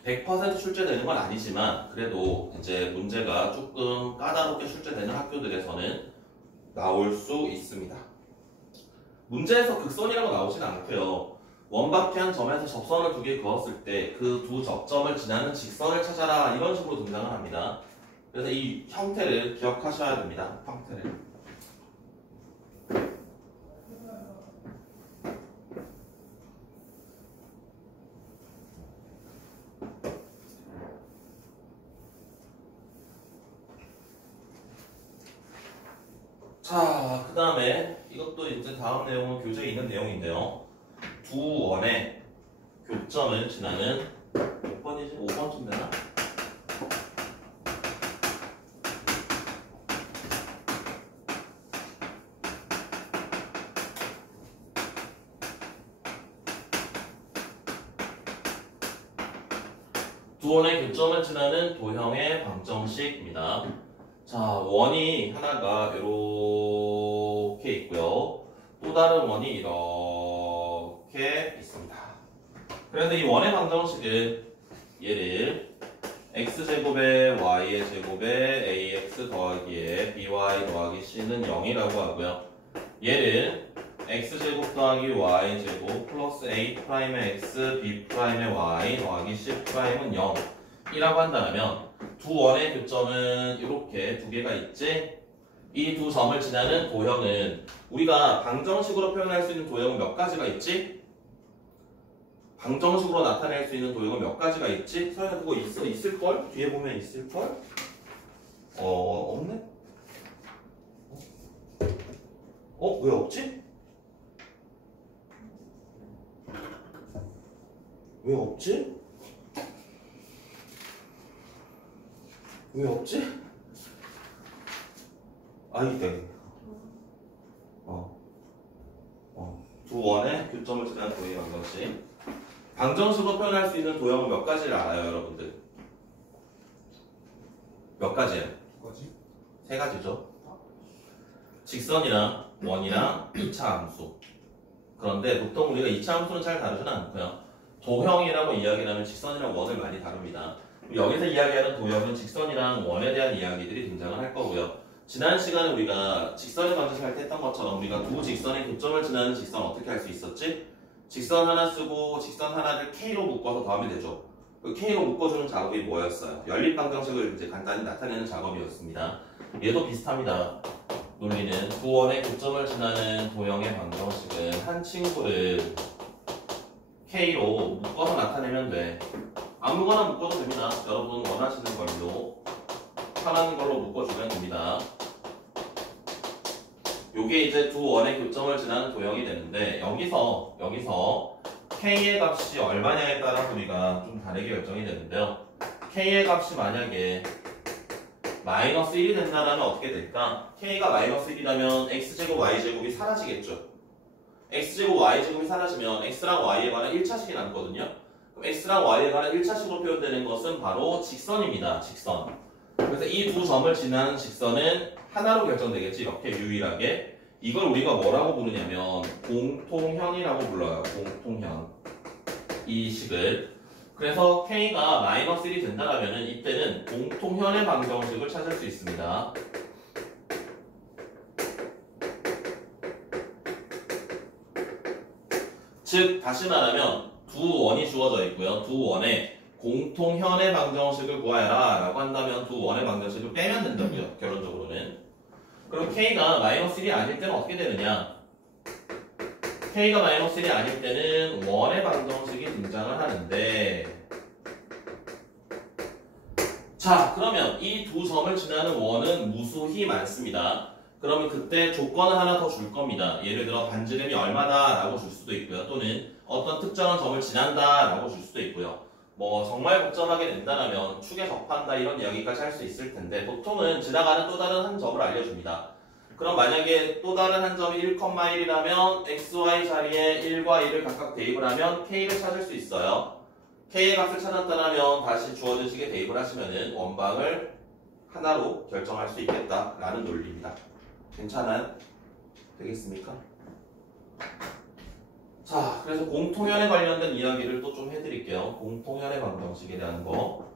100% 출제되는 건 아니지만 그래도 이제 문제가 조금 까다롭게 출제되는 학교들에서는 나올 수 있습니다. 문제에서 극선이라고 나오진 않고요. 원바퀴 점에서 접선을 두 개 그었을 때 그 두 접점을 지나는 직선을 찾아라 이런 식으로 등장을 합니다. 그래서 이 형태를 기억하셔야 됩니다. 형태를. 자, 그 다음에 이것도 이제 다음 내용은 교재에 있는 내용인데요. 두 원의 교점을 지나는 몇 번이지? 5번쯤 되나? 두 원의 교점을 지나는 도형의 방정식입니다. 자, 원이 하나가 이렇게 있고요. 또 다른 원이 이렇게 있습니다. 그런데 이 원의 방정식은 얘를 x제곱에 y의 제곱에 ax 더하기에 by 더하기 c는 0이라고 하고요. 얘를 x제곱 더하기 y제곱 플러스 a 프라임의 x b 프라임의 y 더하기 c 프라임은 0이라고 한다면 두 원의 교점은 이렇게 두 개가 있지? 이 두 점을 지나는 도형은 우리가 방정식으로 표현할 수 있는 도형은 몇 가지가 있지? 방정식으로 나타낼 수 있는 도형은 몇 가지가 있지? 서연아 그거 있을걸? 뒤에 보면 있을걸? 없네? 왜 없지? 왜 없지? 왜 없지? 이때 두 원의 교점을 지나는 도형의 방정식. 방정식으로 표현할 수 있는 도형은 몇 가지를 알아요, 여러분들? 몇 가지예요? 뭐지? 세 가지죠. 직선이랑 원이랑 2차 함수. 그런데 보통 우리가 2차 함수는 잘 다루지는 않고요. 도형이라고 이야기를 하면 직선이랑 원을 많이 다룹니다. 여기서 이야기하는 도형은 직선이랑 원에 대한 이야기들이 등장을 할 거고요. 지난 시간에 우리가 직선을 방정식할 때 했던 것처럼 우리가 두 직선의 교점을 지나는 직선 어떻게 할 수 있었지? 직선 하나 쓰고 직선 하나를 K로 묶어서 더하면 되죠. 그 K로 묶어주는 작업이 뭐였어요? 연립 방정식을 이제 간단히 나타내는 작업이었습니다. 얘도 비슷합니다. 논리는 두 원의 교점을 지나는 도형의 방정식은 한 친구를 K로 묶어서 나타내면 돼. 아무거나 묶어도 됩니다. 여러분 원하시는 걸로 편한 걸로 묶어주면 됩니다. 요게 이제 두 원의 교점을 지나는 도형이 되는데 여기서 K의 값이 얼마냐에 따라 우리가 좀 다르게 결정이 되는데요. K의 값이 만약에 마이너스 1이 된다면 어떻게 될까? K가 마이너스 1이라면 X제곱 Y제곱이 사라지겠죠. X제곱 Y제곱이 사라지면 X랑 Y에 관한 1차식이 남거든요. 그럼 X랑 Y에 관한 1차식으로 표현되는 것은 바로 직선입니다. 직선. 그래서 이 두 점을 지나는 직선은 하나로 결정되겠지. 이렇게 유일하게. 이걸 우리가 뭐라고 부르냐면 공통현이라고 불러요. 공통현. 이 식을. 그래서 K가 마이너스 1이 된다면 이때는 공통현의 방정식을 찾을 수 있습니다. 즉 다시 말하면 두 원이 주어져 있고요. 두 원의 공통현의 방정식을 구하여라 라고 한다면 두 원의 방정식을 빼면 된다고요. 결론적으로는. 그럼 K가 마이너스 1이 아닐 때는 어떻게 되느냐? K가 마이너스 1이 아닐 때는 원의 방정식이 등장을 하는데 자 그러면 이 두 점을 지나는 원은 무수히 많습니다. 그러면 그때 조건을 하나 더 줄 겁니다. 예를 들어 반지름이 얼마다 라고 줄 수도 있고요. 또는 어떤 특정한 점을 지난다 라고 줄 수도 있고요. 뭐 정말 복잡하게 된다면 축에 접한다 이런 이야기까지 할 수 있을 텐데 보통은 지나가는 또 다른 한 점을 알려줍니다. 그럼 만약에 또 다른 한 점이 1,1이라면 xy 자리에 1과 1을 각각 대입을 하면 k를 찾을 수 있어요. k의 값을 찾았다면 다시 주어진 식에 대입을 하시면 원방을 하나로 결정할 수 있겠다라는 논리입니다. 괜찮아요? 되겠습니까? 자, 그래서 공통현에 관련된 이야기를 또 좀 해드릴게요. 공통현의 방정식에 대한 거.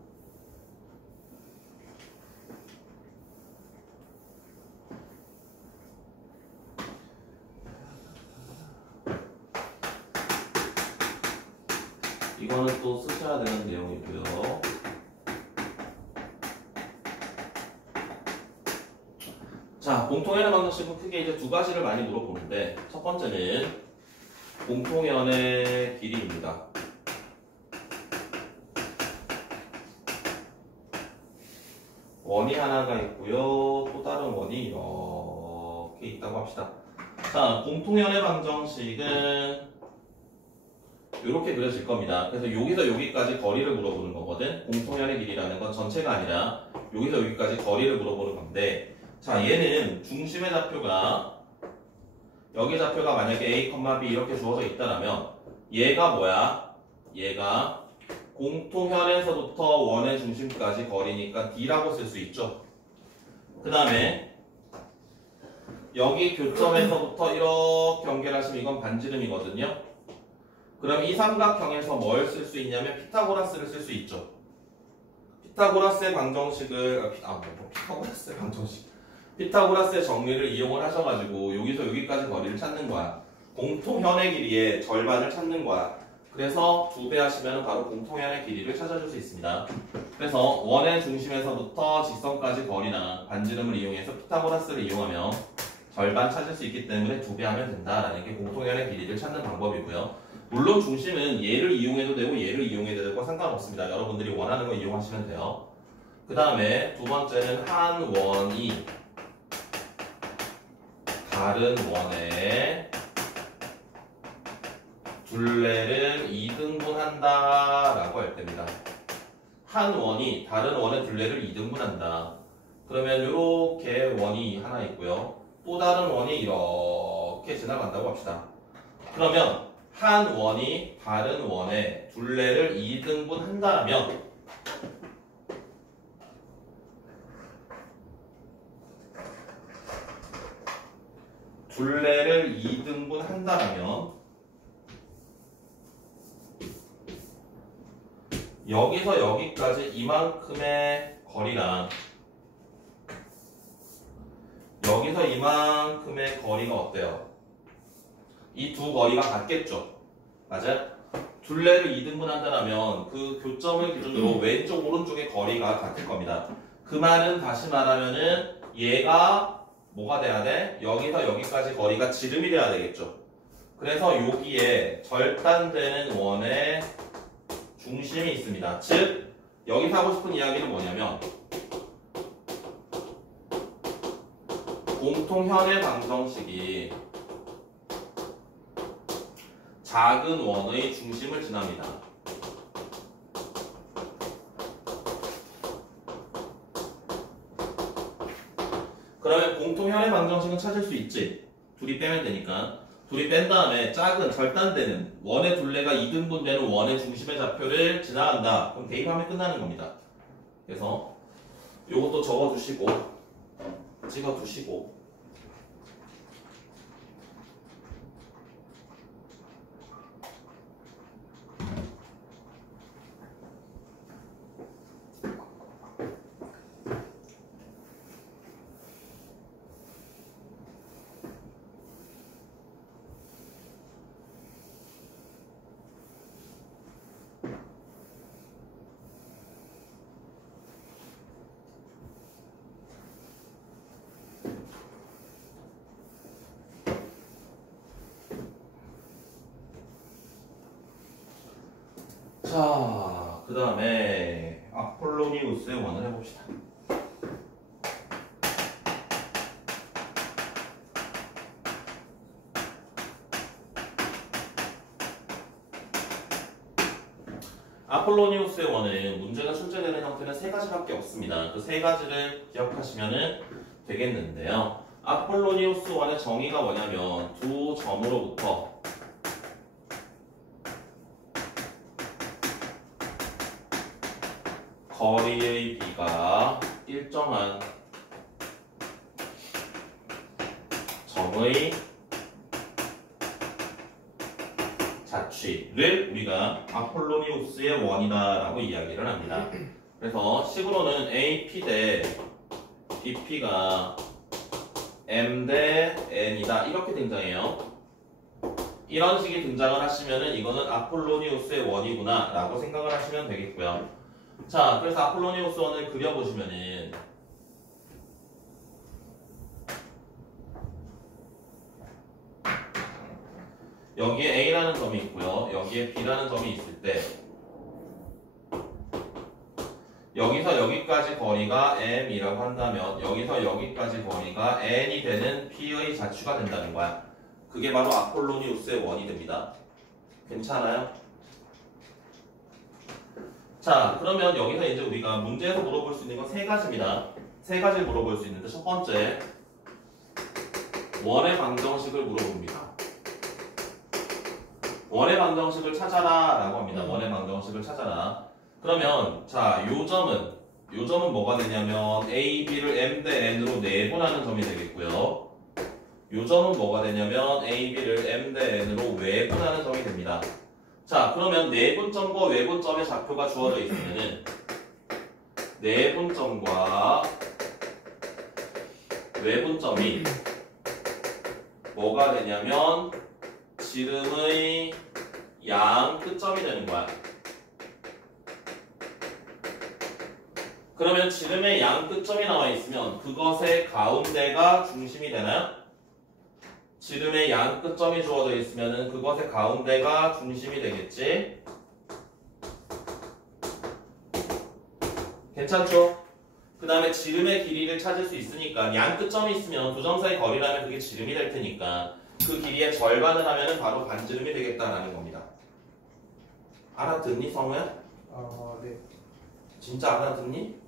이거는 또 쓰셔야 되는 내용이고요. 자, 공통현의 방정식은 크게 이제 두 가지를 많이 물어보는데, 첫 번째는 공통현의 길이입니다. 원이 하나가 있고요. 또 다른 원이 이렇게 있다고 합시다. 자, 공통현의 방정식은 이렇게 그려질 겁니다. 그래서 여기서 여기까지 거리를 물어보는 거거든. 공통현의 길이라는 건 전체가 아니라 여기서 여기까지 거리를 물어보는 건데, 자, 얘는 중심의 좌표가 여기 좌표가 만약에 A, B 이렇게 주어져 있다면 얘가 뭐야? 얘가 공통현에서부터 원의 중심까지 거리니까 D라고 쓸 수 있죠. 그 다음에 여기 교점에서부터 이렇게 연결하시면 이건 반지름이거든요. 그럼 이 삼각형에서 뭘 쓸 수 있냐면 피타고라스를 쓸 수 있죠. 피타고라스의 방정식을 피타고라스의 방정식 피타고라스의 정리를 이용을 하셔가지고 여기서 여기까지 거리를 찾는 거야. 공통현의 길이의 절반을 찾는 거야. 그래서 2배 하시면 바로 공통현의 길이를 찾아줄 수 있습니다. 그래서 원의 중심에서부터 직선까지 거리나 반지름을 이용해서 피타고라스를 이용하면 절반 찾을 수 있기 때문에 2배 하면 된다라는 게 공통현의 길이를 찾는 방법이고요. 물론 중심은 얘를 이용해도 되고 얘를 이용해도 되고 상관없습니다. 여러분들이 원하는 거 이용하시면 돼요. 그 다음에 두 번째는 한 원이 다른 원의 둘레를 2등분한다 라고 할 때입니다. 한 원이 다른 원의 둘레를 2등분한다. 그러면 이렇게 원이 하나 있고요. 또 다른 원이 이렇게 지나간다고 합시다. 그러면 한 원이 다른 원의 둘레를 2등분한다면 둘레를 2등분한다면 여기서 여기까지 이만큼의 거리랑 여기서 이만큼의 거리가 어때요? 이 두 거리가 같겠죠? 맞아요? 둘레를 2등분한다면 그 교점을 기준으로 왼쪽 오른쪽의 거리가 같을 겁니다. 그 말은 다시 말하면은 얘가 뭐가 돼야 돼? 여기서 여기까지 거리가 지름이 돼야 되겠죠. 그래서 여기에 절단되는 원의 중심이 있습니다. 즉 여기서 하고 싶은 이야기는 뭐냐면 공통현의 방정식이 작은 원의 중심을 지납니다. 그러면 공통현의 방정식은 찾을 수 있지. 둘이 빼면 되니까. 둘이 뺀 다음에 작은 절단되는 원의 둘레가 2등분되는 원의 중심의 좌표를 지나간다. 그럼 대입하면 끝나는 겁니다. 그래서 이것도 적어주시고 찍어두시고 자, 그 다음에 아폴로니우스의 원을 해봅시다. 아폴로니우스의 원은 문제가 출제되는 형태는 세 가지밖에 없습니다. 그 세 가지를 기억하시면 되겠는데요. 아폴로니우스 원의 정의가 뭐냐면 두 점으로부터 거리의 비가 일정한 점의 자취를 우리가 아폴로니우스의 원이다라고 이야기를 합니다. 그래서 식으로는 AP 대 BP가 M 대 N이다 이렇게 등장해요. 이런 식의 등장을 하시면은 이거는 아폴로니우스의 원이구나 라고 생각을 하시면 되겠고요. 자, 그래서 아폴로니우스 원을 그려보시면은 여기에 A라는 점이 있고요. 여기에 B라는 점이 있을 때 여기서 여기까지 거리가 M이라고 한다면 여기서 여기까지 거리가 N이 되는 P의 자취가 된다는 거야. 그게 바로 아폴로니우스의 원이 됩니다. 괜찮아요? 자, 그러면 여기서 이제 우리가 문제에서 물어볼 수 있는 건 세 가지입니다. 세 가지를 물어볼 수 있는데 첫 번째, 원의 방정식을 물어봅니다. 원의 방정식을 찾아라 라고 합니다. 원의 방정식을 찾아라. 그러면 자, 요 점은 뭐가 되냐면 A, B를 M 대 N으로 내분하는 점이 되겠고요. 요 점은 뭐가 되냐면 A, B를 M 대 N으로 외분하는 점이 됩니다. 자, 그러면 내분점과 외분점의 좌표가 주어져 있으면은 내분점과 외분점이 뭐가 되냐면 지름의 양 끝점이 되는 거야. 그러면 지름의 양 끝점이 나와 있으면 그것의 가운데가 중심이 되나요? 지름의 양 끝점이 주어져 있으면 그것의 가운데가 중심이 되겠지? 괜찮죠? 그 다음에 지름의 길이를 찾을 수 있으니까 양 끝점이 있으면 두 점 사이 거리라면 그게 지름이 될 테니까 그 길이의 절반을 하면 바로 반지름이 되겠다라는 겁니다. 알아듣니, 성우야? 네. 진짜 알아듣니?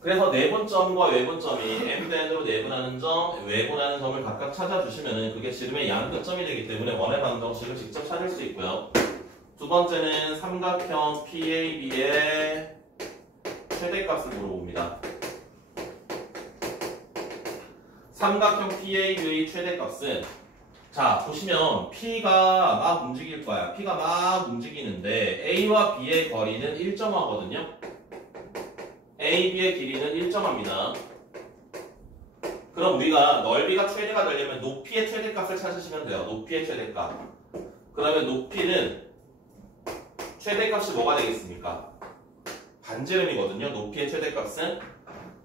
그래서 내분점과 외분점이 M대으로 내분하는 점, 외분하는 점을 각각 찾아주시면 그게 지름의 양 끝점이 되기 때문에 원의 방정식을 직접 찾을 수 있고요. 두 번째는 삼각형 PAB의 최대값을 물어봅니다. 삼각형 PAB의 최대값은 자, 보시면 P가 막 움직일 거야. P가 막 움직이는데 A와 B의 거리는 일정하거든요. A, B의 길이는 일정합니다. 그럼 우리가 넓이가 최대가 되려면 높이의 최대값을 찾으시면 돼요. 높이의 최대값. 그러면 높이는 최대값이 뭐가 되겠습니까? 반지름이거든요. 높이의 최대값은.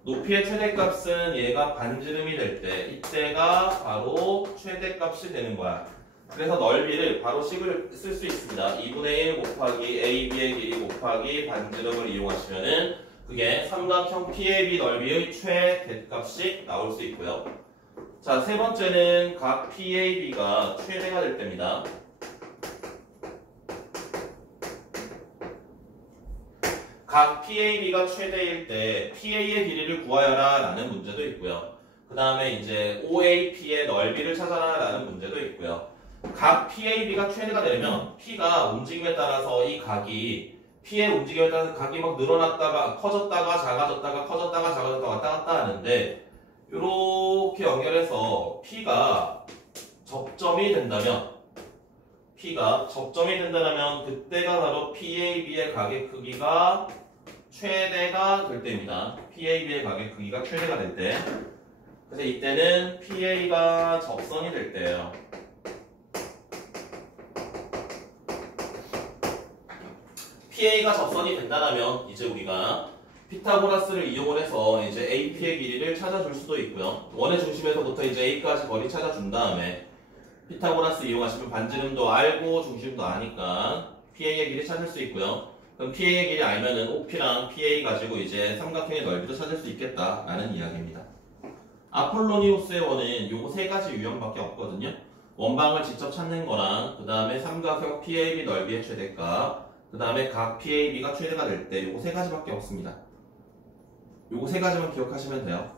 높이의 최대값은 얘가 반지름이 될 때 이때가 바로 최대값이 되는 거야. 그래서 넓이를 바로 식을 쓸 수 있습니다. 2분의 1 곱하기 AB의 길이 곱하기 반지름을 이용하시면은 그게 삼각형 PAB 넓이의 최대값이 나올 수 있고요. 자, 세 번째는 각 PAB가 최대가 될 때입니다. 각 PAB가 최대일 때 PA의 길이를 구하여라 라는 문제도 있고요. 그 다음에 이제 OAP의 넓이를 찾아라 라는 문제도 있고요. 각 PAB가 최대가 되려면 P가 움직임에 따라서 이 각이 P의 움직임에 따라서 각이 막 늘어났다가 커졌다가 작아졌다가 커졌다가 작아졌다가 왔다 갔다 하는데 이렇게 연결해서 P가 접점이 된다면 그때가 바로 PAB의 각의 크기가 최대가 될 때입니다. PAB의 각의 크기가 최대가 될 때. 그래서 이때는 PA가 접선이 될 때예요. PA가 접선이 된다면 이제 우리가 피타고라스를 이용을 해서 이제 AP의 길이를 찾아줄 수도 있고요. 원의 중심에서부터 이제 A까지 거리 찾아준 다음에 피타고라스 이용하시면 반지름도 알고 중심도 아니까 PA의 길이 찾을 수 있고요. 그럼 PA의 길이 알면은 OP랑 PA 가지고 이제 삼각형의 넓이도 찾을 수 있겠다라는 이야기입니다. 아폴로니우스의 원은 요거 세 가지 유형밖에 없거든요. 원방을 직접 찾는 거랑 그 다음에 삼각형 PAB 넓이의 최대값 그 다음에 각 PAB가 최대가 될 때 요거 세 가지밖에 없습니다. 요거 세 가지만 기억하시면 돼요.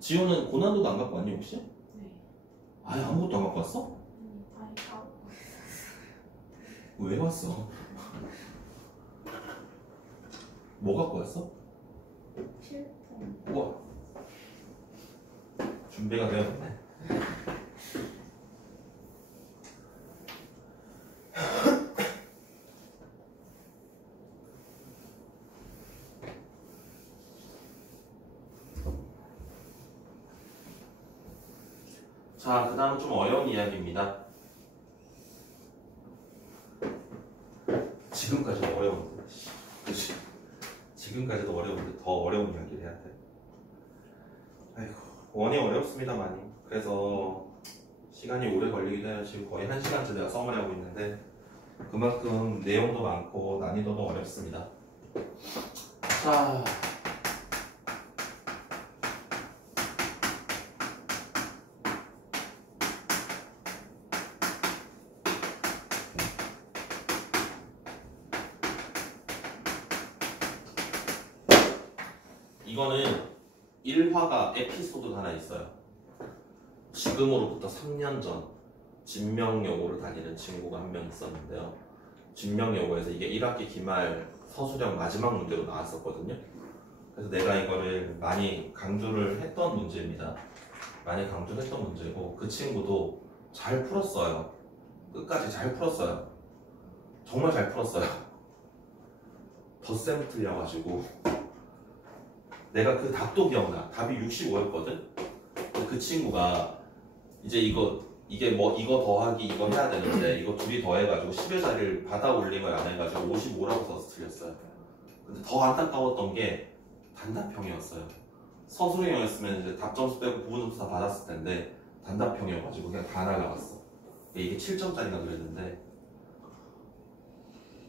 지호는 고난도도 안 갖고 왔니 혹시? 네. 아예 아무것도 안 갖고 왔어? 아니, 다 왜 왔어? 뭐 갖고 왔어? 필통. 우와 준비가 되었네. 자, 그 다음 좀 어려운 이야기입니다. 지금까지도 어려운데. 그치? 지금까지도 어려운데 더 어려운 이야기를 해야 돼. 아이고, 원이 어렵습니다, 많이. 그래서 시간이 오래 걸리기도 해요. 지금 거의 1시간째 내가 써머리하고 있는데 그만큼 내용도 많고 난이도도 어렵습니다. 자, 이거는 1화가 에피소드가 하나 있어요. 지금으로부터 3년 전 진명여고를 다니는 친구가 한 명 있었는데요. 진명여고에서 이게 1학기 기말 서술형 마지막 문제로 나왔었거든요. 그래서 내가 이거를 많이 강조를 했던 문제입니다. 많이 강조를 했던 문제고 그 친구도 잘 풀었어요. 끝까지 잘 풀었어요. 정말 잘 풀었어요. 덧셈 틀려가지고 내가 그 답도 기억나. 답이 65였거든. 그 친구가 이제 이게 뭐 이거 더하기 이거 해야 되는데 이거 둘이 더해가지고 10의 자리를 받아 올림을 안 해가지고 55라고 써서 틀렸어요. 근데 더 안타까웠던 게 단답형이었어요. 서술형이었으면 이제 답점수 빼고 부분점수 다 받았을 텐데 단답형이어가지고 그냥 다 날라갔어. 이게 7점짜리가 그랬는데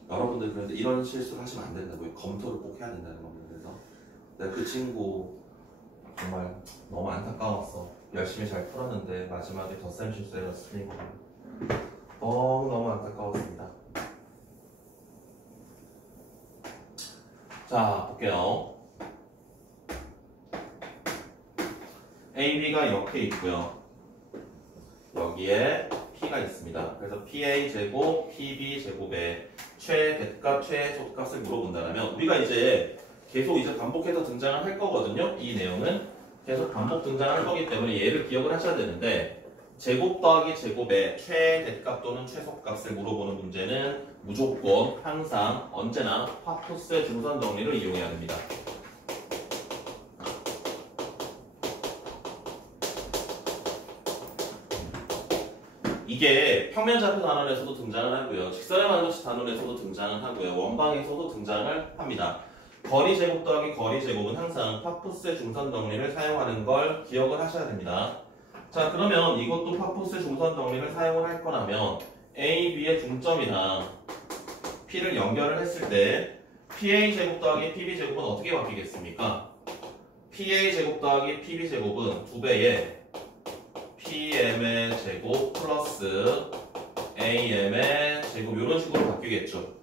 여러분들 그런데 이런 실수를 하시면 안 된다고요. 검토를 꼭 해야 된다는 겁니다. 그래서 내가 그 친구 정말 너무 안타까웠어. 열심히 잘 풀었는데 마지막에 덧셈 실수해서 틀린 거 너무너무 안타까웠습니다. 자, 볼게요. AB가 이렇게 있고요. 여기에 P가 있습니다. 그래서 PA 제곱, PB 제곱의 최대값, 최소값을 물어본다면 우리가 이제 계속 이제 반복해서 등장을 할 거거든요. 이 내용은 계속 반복 등장할 거기 때문에 얘를 기억을 하셔야 되는데 제곱 더하기 제곱의 최대값 또는 최소값을 물어보는 문제는 무조건 항상 언제나 파토스의 중선 정리를 이용해야 됩니다. 이게 평면좌표 단원에서도 등장을 하고요. 직선의 방정식 단원에서도 등장을 하고요. 원방에서도 등장을 합니다. 거리 제곱 더하기 거리 제곱은 항상 파푸스의 중선 정리를 사용하는 걸 기억을 하셔야 됩니다. 자, 그러면 이것도 파푸스의 중선 정리를 사용을 할 거라면 A, B의 중점이랑 P를 연결을 했을 때 PA 제곱 더하기 PB 제곱은 어떻게 바뀌겠습니까? PA 제곱 더하기 PB 제곱은 2배의 PM의 제곱 플러스 AM의 제곱 이런 식으로 바뀌겠죠.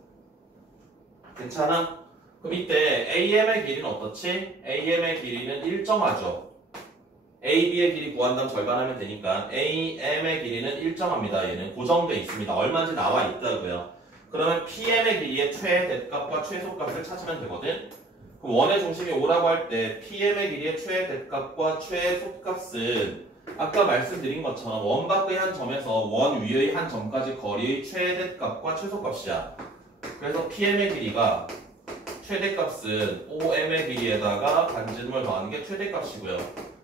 괜찮아? 그럼 이때 AM의 길이는 어떻지? AM의 길이는 일정하죠. AB의 길이 구한다면 절반하면 되니까 AM의 길이는 일정합니다. 얘는 고정되어 있습니다. 얼마인지 나와 있다고요. 그러면 PM의 길이의 최대값과 최소값을 찾으면 되거든. 그럼 원의 중심이 5라고 할 때 PM의 길이의 최대값과 최소값은 아까 말씀드린 것처럼 원 밖의 한 점에서 원 위의 한 점까지 거리의 최대값과 최소값이야. 그래서 PM의 길이가 최대값은 OM의 길이에다가 반지름을 더하는 게 최대값이고요.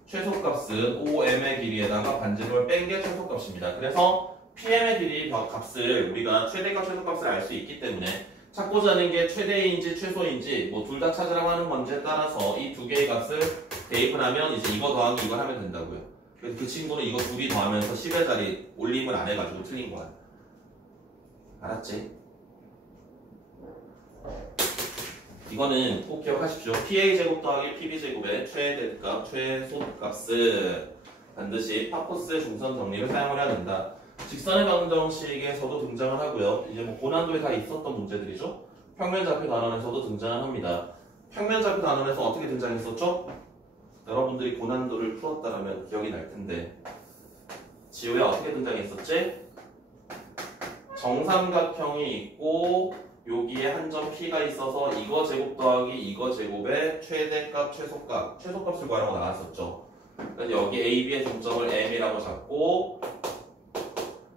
최소값은 OM의 길이에다가 반지름을 뺀 게 최소값입니다. 그래서 PM의 길이 값을 우리가 최대값, 최소값을 알 수 있기 때문에 찾고자 하는 게 최대인지 최소인지 뭐 둘 다 찾으라고 하는 건지에 따라서 이 두 개의 값을 대입을 하면 이제 이거 더하기 이걸 하면 된다고요. 그래서 그 친구는 이거 둘이 더하면서 10의 자리 올림을 안 해가지고 틀린 거야. 알았지? 이거는 꼭 기억하십시오. PA 제곱 더하기 PB 제곱의 최대값, 최소값은 반드시 파포스의 중선 정리를 사용을 해야 된다. 직선의 방정식에서도 등장을 하고요. 이제 뭐 고난도에 다 있었던 문제들이죠. 평면좌표 단원에서도 등장을 합니다. 평면좌표 단원에서 어떻게 등장했었죠? 여러분들이 고난도를 풀었다면 기억이 날 텐데 지우에 어떻게 등장했었지? 정삼각형이 있고 여기에 한 점 P가 있어서 이거 제곱 더하기 이거 제곱의 최대값, 최소값을 구하라고 나왔었죠. 그래서 여기 AB의 중점을 M이라고 잡고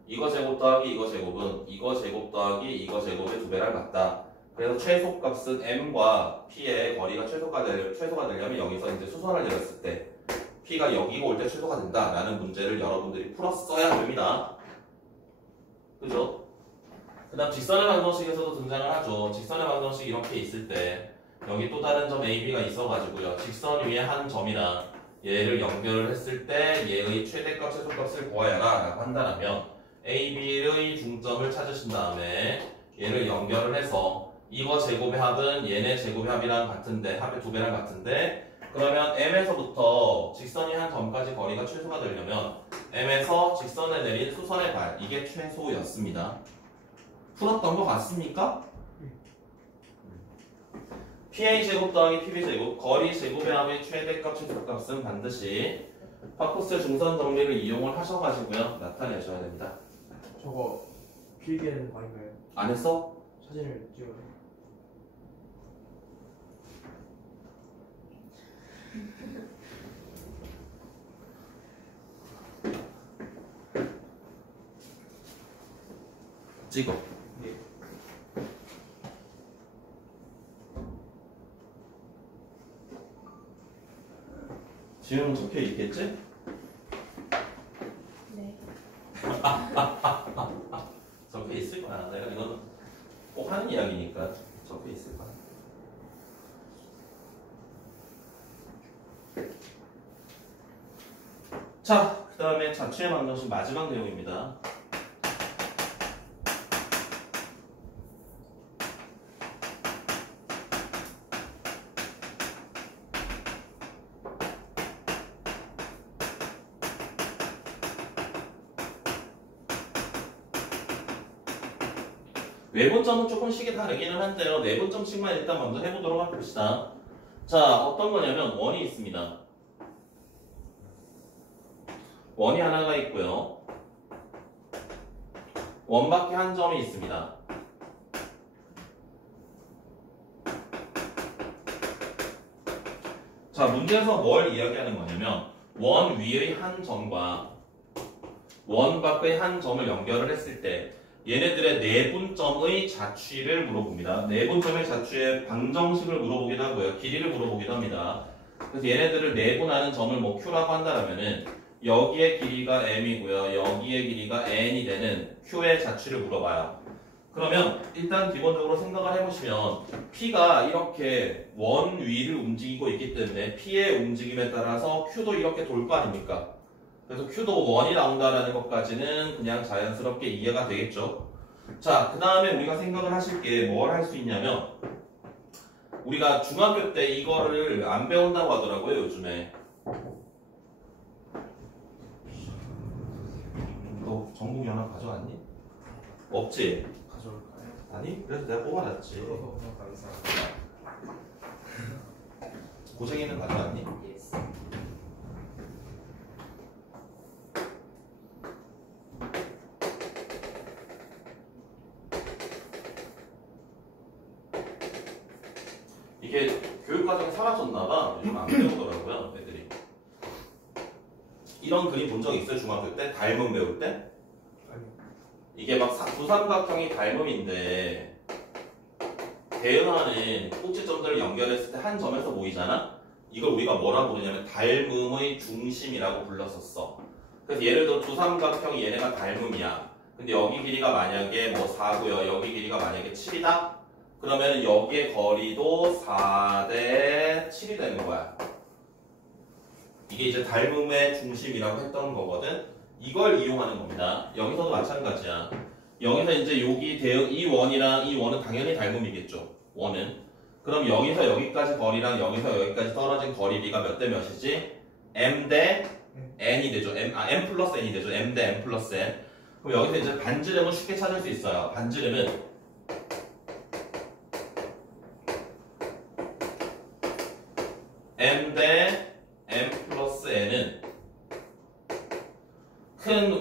이거 제곱 더하기 이거 제곱은 이거 제곱 더하기 이거 제곱의 2배랑 같다. 그래서 최소값은 M과 P의 거리가 최소가 되려면 여기서 이제 수선을 내렸을 때 P가 여기가 올 때 최소가 된다라는 문제를 여러분들이 풀었어야 됩니다. 그죠? 그 다음 직선의 방정식에서도 등장을 하죠. 직선의 방정식 이렇게 있을 때 여기 또 다른 점 AB가 있어가지고요. 직선 위에 한 점이랑 얘를 연결을 했을 때 얘의 최대값, 최소값을 구하여라 라고 한다면 AB의 중점을 찾으신 다음에 얘를 연결을 해서 이거 제곱의 합은 얘네 제곱의 합이랑 같은데 합의 2배랑 같은데 그러면 M에서부터 직선이 한 점까지 거리가 최소가 되려면 M에서 직선에 내린 수선의 발 이게 최소였습니다. 풀었던 것 같습니까? PA 제곱 더하기 PB 제곱 거리 제곱의 합의 최대값 최소값은 반드시 파코스의 중선 정리를 이용을 하셔가지고요 나타내셔야 됩니다. 저거 필기하는 거 아닌가요? 안 했어? 사진을 찍어요. 찍어. 네. 지금 적혀 있겠지? 네. 적혀 있을 거야. 내가 이거는 꼭 하는 이야기니까 적혀 있을 거야. 자, 그 다음에 자취의 방정식 마지막 내용입니다. 외분점은 조금 식이 다르기는 한데요. 내분점식만 일단 먼저 해보도록 합시다. 자, 어떤 거냐면 원이 있습니다. 원이 하나가 있고요. 원밖에 한 점이 있습니다. 자, 문제에서 뭘 이야기하는 거냐면 원 위의 한 점과 원 밖의 한 점을 연결을 했을 때 얘네들의 내분점의 자취를 물어봅니다. 내분점의 자취의 방정식을 물어보기도 하고요. 길이를 물어보기도 합니다. 그래서 얘네들을 내분하는 점을 뭐 Q라고 한다면은 여기의 길이가 M이고요. 여기의 길이가 N이 되는 Q의 자취를 물어봐요. 그러면 일단 기본적으로 생각을 해보시면 P가 이렇게 원 위를 움직이고 있기 때문에 P의 움직임에 따라서 Q도 이렇게 돌 거 아닙니까? 그래서 Q도 원이 나온다라는 것까지는 그냥 자연스럽게 이해가 되겠죠. 자, 그 다음에 우리가 생각을 하실 게 뭘 할 수 있냐면 우리가 중학교 때 이거를 안 배운다고 하더라고요, 요즘에. 너 전국이 하나 가져왔니? 없지? 가져올까요? 아니? 그래서 내가 뽑아놨지. 감사합니다. 고생이는 가져왔니? 예스. 이게 교육과정에 사라졌나봐. 요즘 안 배우더라고요, 애들이. 이런 그림 본 적 있어요, 중학교 때? 닮음 배울 때? 아니요. 이게 막 두삼각형이 닮음인데 대응하는 꼭지점들을 연결했을 때 한 점에서 모이잖아? 이걸 우리가 뭐라고 부르냐면 닮음의 중심이라고 불렀었어. 그래서 예를 들어 두삼각형이 얘네가 닮음이야. 근데 여기 길이가 만약에 뭐 4고요. 여기 길이가 만약에 7이다? 그러면 여기의 거리도 4대 7이 되는 거야. 이게 이제 닮음의 중심이라고 했던 거거든. 이걸 이용하는 겁니다. 여기서도 마찬가지야. 여기서 이제 여기 이 원이랑 이 원은 당연히 닮음이겠죠. 원은. 그럼 여기서 여기까지 거리랑 여기서 여기까지 떨어진 거리 비가 몇 대 몇이지? m 대 n이 되죠. m 플러스 n이 되죠. m 대 n 플러스 n. 그럼 여기서 이제 반지름은 쉽게 찾을 수 있어요. 반지름은 m 대 m 플러스 n은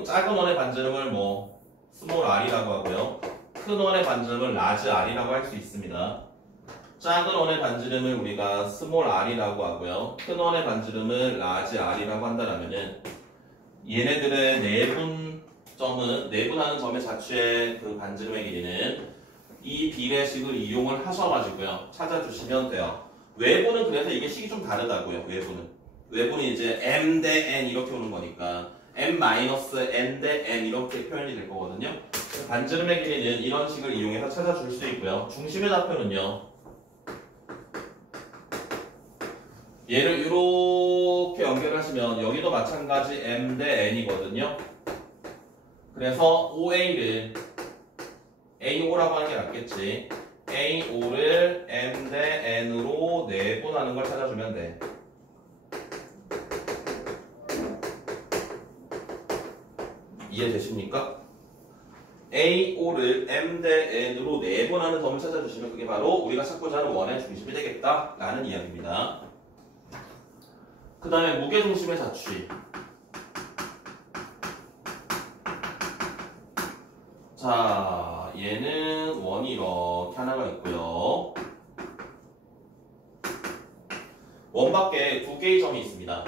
작은 원의 반지름을 뭐 스몰 r이라고 하고요. 큰 원의 반지름을 라지 r이라고 할 수 있습니다. 작은 원의 반지름을 우리가 스몰 r이라고 하고요. 큰 원의 반지름을 라지 r이라고 한다면은 얘네들의 내분점은 내분하는 점의 자체의 그 반지름의 길이는 이 비례식을 이용을 하셔가지고요 찾아주시면 돼요. 외부는 그래서 이게 식이 좀 다르다고요. 외부는 이제 m 대 n 이렇게 오는 거니까 m-n 대 n 이렇게 표현이 될 거거든요. 반지름의 길이는 이런 식을 이용해서 찾아줄 수 있고요. 중심의 좌표는요. 얘를 이렇게 연결하시면 여기도 마찬가지 m 대 n이거든요. 그래서 OA를 AO라고 하는 게 낫겠지. AO를 m 대 n으로 내분하는 걸 찾아주면 돼. 이해되십니까? AO를 m 대 n으로 내분하는 점을 찾아주시면 그게 바로 우리가 찾고자 하는 원의 중심이 되겠다라는 이야기입니다. 그 다음에 무게중심의 자취. 자, 얘는 원이 이렇게 하나가 있고요. 원 밖에 두 개의 점이 있습니다.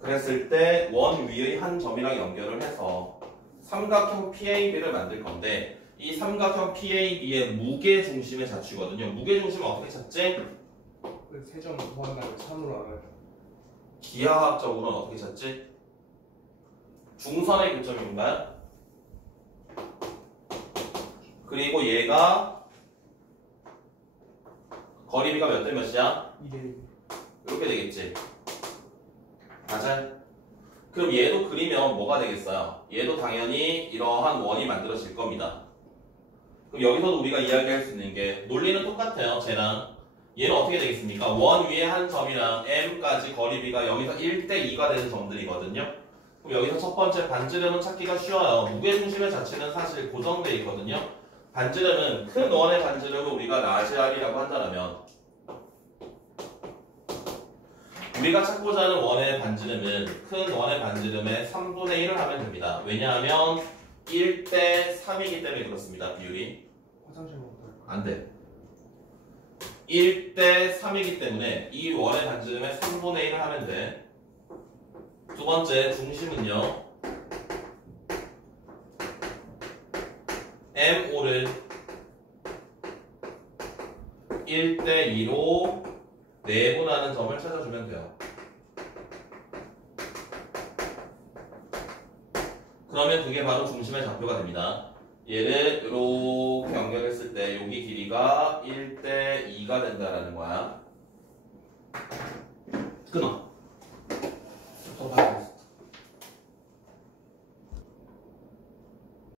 그랬을 때 원 위의 한 점이랑 연결을 해서 삼각형 PAB를 만들 건데 이 삼각형 PAB의 무게중심의 자취거든요. 무게중심은 어떻게 찾지? 세점 구한다면 3으로 알아요. 기하학적으로는 어떻게 찾지? 중선의 교점인가요? 그리고 얘가 거리비가 몇 대 몇이야? 2대1. 이렇게 되겠지. 맞아요. 그럼 얘도 그리면 뭐가 되겠어요? 얘도 당연히 이러한 원이 만들어질 겁니다. 그럼 여기서도 우리가 이야기할 수 있는 게 논리는 똑같아요. 쟤랑 얘는 어떻게 되겠습니까? 원 위에 한 점이랑 m까지 거리비가 여기서 1대2가 되는 점들이거든요. 그럼 여기서 첫 번째 반지름은 찾기가 쉬워요. 무게중심의 자체는 사실 고정되어 있거든요. 반지름은 큰 원의 반지름을 우리가 라지 r이라고 한다면 우리가 찾고자 하는 원의 반지름은 큰 원의 반지름의 3분의 1을 하면 됩니다. 왜냐하면 1대 3이기 때문에 그렇습니다. 비율이. 화장실 먹어요. 안 돼. 1대 3이기 때문에 이 원의 반지름의 3분의 1을 하면 돼. 두 번째 중심은요. MO를 1대 2로 내분하는 점을 찾아주면 돼요. 그러면 그게 바로 중심의 좌표가 됩니다. 얘를 이렇게 연결했을 때 여기 길이가 1대 2가 된다라는 거야. 끊어.